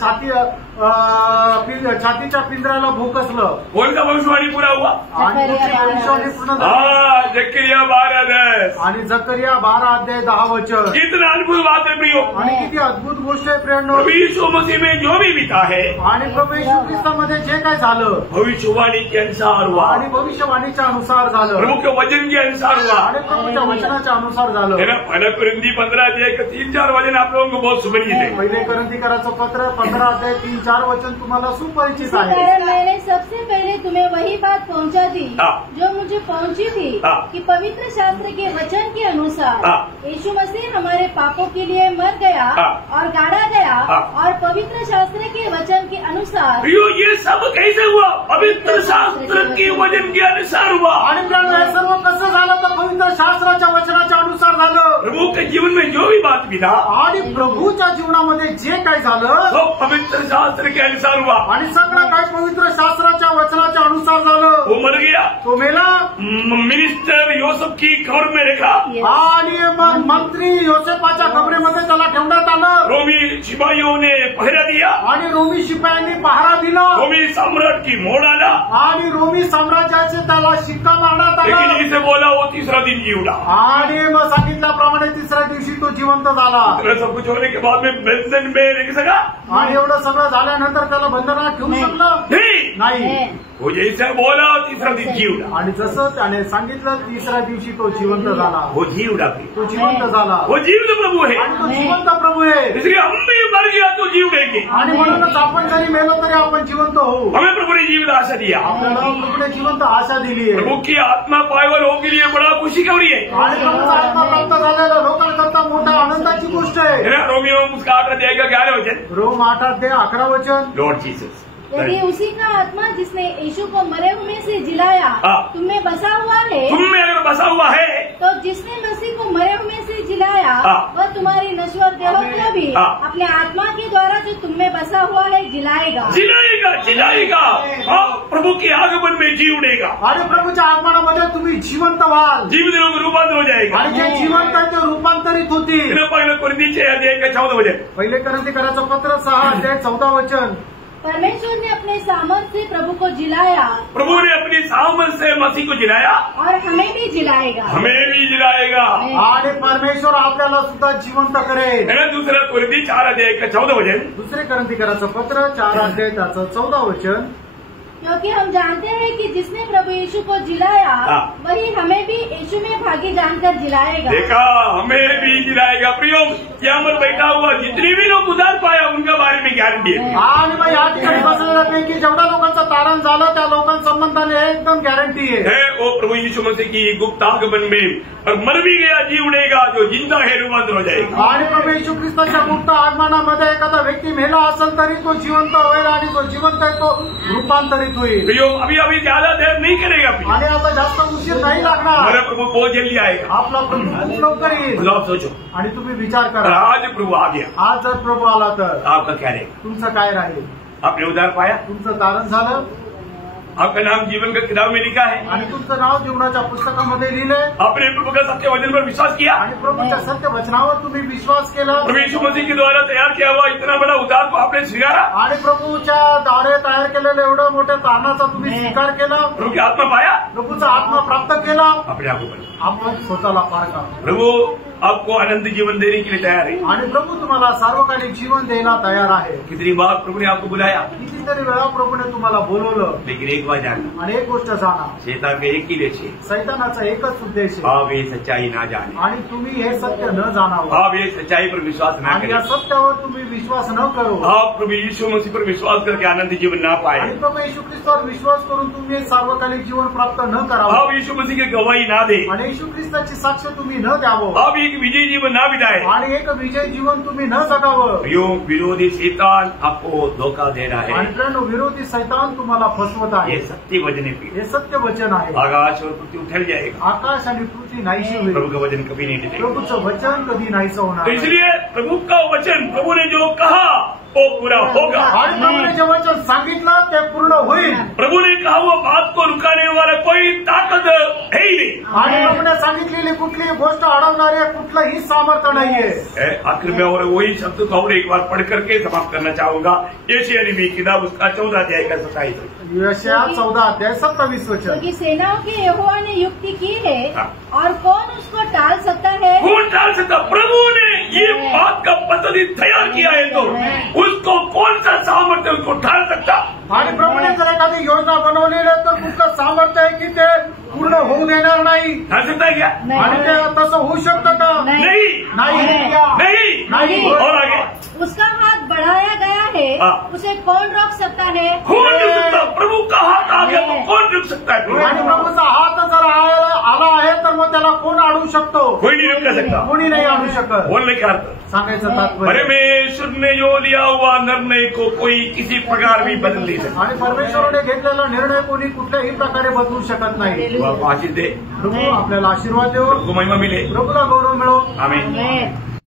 छातीच्या पिंजऱ्याला भूकसलं। कोणता भविष्यवाणी पुरा हुआ? आणि भविष्यवाणी पूर्ण झाली। जकरिया 12:10 आणि जकरिया 12 अध्याय 10 वचन। कितना अद्भुत बात है प्रियो, आणि किती अद्भुत गोष्ट आहे प्रियांनो। प्रभु यीशु मसीह में जो भी बीता है, आणि प्रभू येशू ख्रिस्तामध्ये जे काय झालं भविष्यवाणी के अनुसार हुआ, आणि भविष्यवाणीच्या अनुसार झालं, प्रभु के वचन के अनुसार हुआ, आणि प्रभूच्या वचनाच्या अनुसार झालं। पहला कुरिन्थी 15 अध्याय का 3-4 वचन आप लोगों को बहुत सुपरिचित है। पहिले करंथीकराचं पत्र 15 अध्याय 3-4 वचन तुम्हाला सुपरिचित आहे। मैंने सबसे पहले तुम्हें वही बात पहुंचा दी जो मुझे पहुंची थी, कि पवित्र शास्त्र के वचन के अनुसार यीशु मसीह हमारे पापों के लिए मर गया और गाड़ा गया, और पवित्र शास्त्र के वचन के अनुसार। ये सब कैसे हुआ? पवित्र शास्त्र के वचन के अनुसार हुआ। आणि हे सर्व कसं झालं? तर पवित्र शास्त्राच्या वचनाच्या अनुसार झालं। प्रभु के जीवन में जो भी बात बीता, आणि प्रभूच्या जीवनामध्ये जे काय झालं तो पवित्र शास्त्र के अनुसार हुआ, आणि सगळं काय पवित्र शास्त्राच्या वचनाच्या अनुसार झालं। वो मर गया, तो मेला, मिनिस्टर योसेफ की कब्र में रखा, आणि मग मंत्री योसेफाच्या कबरेमध्ये त्याला ठेवण्यात आलं। रोमी सिपाहियों ने पहरा दिया आणि रोमी शिपायांनी पहारा दिला रोमी सम्राट की मोड़ आना, आणि रोमी साम्राज्याचे त्याला शिक्का मारण्यात लेकिन आला जिसे बोला वो तीसरा दिन जी उड़ा। आणि मग सांगितल्याप्रमाणे तिसऱ्या दिवशी तो जिवंत झाला इतना सब कुछ होने के बाद में बंधन में रह सका आणि एवढं सगळं झाल्यानंतर त्याला बंधनात ठेवू शकलं नाही वो जैसे बोला तीसरा दिन जी उड़ा, आणि जसं त्याने सांगितलं तिसऱ्या दिवशी तो जिवंत झाला वो जी उड़ा फिर। तो जिवंत झाला वो जीवित प्रभु है, आणि तो जिवंत प्रभू आहे इसलिए हम भी मर गया तो जी उड़ेंगे। आणि म्हणूनच आपण जरी मेलो तरी आपण जिवंत होऊ हमें प्रभु ने जीवित आशा दिया, आपल्याला प्रभूने जिवंत आशा दिली आहे प्रभु की आत्मा पायवर हो के लिए बड़ा खुशी खबरी है। आणि प्रभूचा आत्मा प्राप्त झालेल्या लोकांकरता मोठ्या आनंदाची गोष्ट आहे रोमियो उसका 8 अध्याय का 11 वचन, रोम 8 अध्याय 11 वचन। लॉर्ड जीसस यदि उसी का आत्मा जिसने यीशु को मरे हुए से जिलाया तुम में बसा हुआ है, तुम में अगर बसा हुआ है, तो जिसने मसीह को मरे हुए से जिलाया वह तुम्हारी नश्वर देह को भी अपने आत्मा के द्वारा जो तुम में बसा हुआ है जिलाएगा। जिलाएगा जिलाएगा, प्रभु के आगमन में जी उड़ेगा आणि प्रभूच्या आगमनामध्ये तुम्ही जिवंत व्हाल, जीवित लोग रूपांतर हो जाएगा। आणि जे जिवंत आहे ते रूपांतरित होतील। पहिलं कोरिन्थीचे अध्याय का 14 वचन, पहिले कोरिन्थीकराचं पत्र 6 अध्याय 14 वचन। परमेश्वर ने अपने सामर्थ्य से प्रभु को जिलाया, प्रभु ने अपनी सामर्थ से मसीह को जिलाया, और हमें भी जिलाएगा। हमें भी जिलाएगा। आणि परमेश्वर आपल्याला सुद्धा जिवंत करेल। दूसरा कोरिन्थी 4 अध्याय का 14 वचन, दुसरे कोरिन्थीकराचं पत्र 4 अध्याय त्याचं 14 वचन। क्योंकि हम जानते हैं कि जिसने प्रभु यीशु को जिलाया वही हमें भी यीशु में भागी जानकर जिलाएगा। देखा, हमें भी जिलाएगा। प्रियो, यहाँ पर बैठा हुआ जितने भी लोग उधार पाया उनका बारे में गारंटी है। आणि मग या ठिकाणी बसलेल्यापैकी जेवढ्या लोकांचं तारण झालं त्या लोकांसंबंधाने एकदम गॅरंटी आहे। वो प्रभु यीशु मसीह की गुप्त आगमन में और मर भी गया जी उड़ेगा, जो जिंदा है रूपांतर हो जाएगा। आणि प्रभू यीशु ख्रिस्ताच्या गुप्त आगमनामध्ये एखादा व्यक्ती मेला असेल तरी तो जिवंत होईल, आणि जो जिवंत आहे तो रूपांतरित होईल। प्रियो, अभी अभी ज्यादा देर नहीं करेगा। आणि आता जास्त उशीर नाही लागणार। हमारा प्रभु बहुत जल्दी आएगा। आपला प्रभू खूप लवकर येईल। सोचो, आणि तुम्ही विचार करा, आज प्रभु आ गया, आज जर प्रभू आला तर आपका क्या रहेगा? तुमचं काय राहील? आपने उधार पाया, तुमचं तारण झालं, आपका नाम जीवन का किताब में लिखा है, आणि तुमचं नाव जीवनाच्या पुस्तकामध्ये लिहिलंय, आपने प्रभु का सत्य वचन पर विश्वास किया, आणि प्रभूच्या सत्य वचनावर तुम्ही विश्वास केला, प्रभु यीशु मसीह के द्वारा तैयार किया हुआ इतना बड़ा उधार को आपने स्वीकारा, आणि प्रभूच्या द्वारे तयार केलेलं एवढं मोठ्या तारणाचा तुम्ही स्वीकार केला, प्रभु की आत्मा पाया, प्रभूचा आत्मा प्राप्त केला, अपने आप को आपण स्वतःला पार करा। प्रभु आपको अनंत जीवन देने के लिए तैयार है। आणि प्रभू तुम्हाला सार्वकालिक जीवन द्यायला तयार आहे। कितनी बार प्रभु ने आपको बुलाया, कितीतरी वेळा प्रभूने तुम्हाला बोलवलं, लेकिन एक बार जानना, आणि एक गोष्ट जाणा, शैतान का एक ही लक्ष्य है, सैतानाचा एकच उद्देश आहे, आप ये सच्चाई ना जाने, आणि तुम्ही हे सत्य न जाणावं, आप ये सच्चाई पर विश्वास ना आणि या करें, सत्यावर तुम्ही विश्वास न करो, आप प्रभु यीशु मसीह पर विश्वास करके अनंत जीवन ना पाए, आणि प्रभू येशू ख्रिस्तावर विश्वास करून तुम्ही सार्वकालिक जीवन प्राप्त न करावं, आप यीशु मसीह की गवाही ना दे, आणि येशू ख्रिस्ताची साक्ष तुम्ही न द्यावं, आप एक विजयी जीवन ना बिताए, आणि एक विजय जीवन तुम्ही न जगावं। यो विरोधी शैतान आपको धोखा दे रहा है। आणि प्रण विरोधी सैतान तुम्हाला फसवत आहे। ये सत्य वचन है, हे सत्य वचन आहे। आकाश और पृथ्वी उठल जाएगा, आकाश आणि पृथ्वी नाहीशी होईल, प्रभु का वचन कभी नहीं टलेगा। प्रभूचं वचन कधी नाहीसं तो होणार। इसलिए प्रभु का वचन, प्रभु ने जो कहा वो पूरा होगा। आणि प्रभूने जे वचन सांगितलं ते पूर्ण होईल। प्रभु ने कहा वो बात को रुकाने वाला कोई ताकत है ही नहीं। आणि प्रभूने सांगितलेली कुठलीही गोष्ट अडवणारे कुठलंही सामर्थ्य नाहीये। आखिर में और वही शब्द को और एक बार पढ़ करके समाप्त करना चाहूंगा। यशायाह नबी की किताब उसका 14 अध्याय का 27। यशायाह 14 अध्याय 27 वचन। क्योंकि सेनाओं के यहोवा ने युक्ति की है और कौन उसको टाल सकता है? कौन टाल सकता? प्रभु ने ये बात का पद्धति तैयार किया है तो उसको कौन सा सामर्थ्य उसको टाल सकता? आणि प्रभूने जर एखादी योजना बनवलेली आहे तर कुठलं सामर्थ्य आहे की ते पूर्ण होऊ देणार नाही? टाल सकता है क्या? आणि ते तसं होऊ शकतं का? नहीं नहीं नाही। और आगे उसका हाथ बढ़ाया गया है, उसे कौन रोक सकता है? कौन रुक सकता? प्रभु का हाथ आ गया तो कौन रुक सकता है? आणि प्रभूचा हात जर आला आहे तर मग त्याला कोण आणू शकतो? कोई नहीं रुक सकता, कोणी नाही आणू शकत। बोलने का अर्थ सांगायचं तात्पर्य, परमेश्वर ने जो लिया हुआ निर्णय को कोई किसी प्रकार भी बदल नहीं सकता। आणि परमेश्वराने घेतलेला निर्णय कोणी कुठल्याही प्रकारे बदलू शकत नाही। वो आपको आशीष दे, प्रभू आपल्याला आशीर्वाद देव, प्रभु को महिमा मिले, प्रभूला गौरव मिळो। आमीन। आमेन।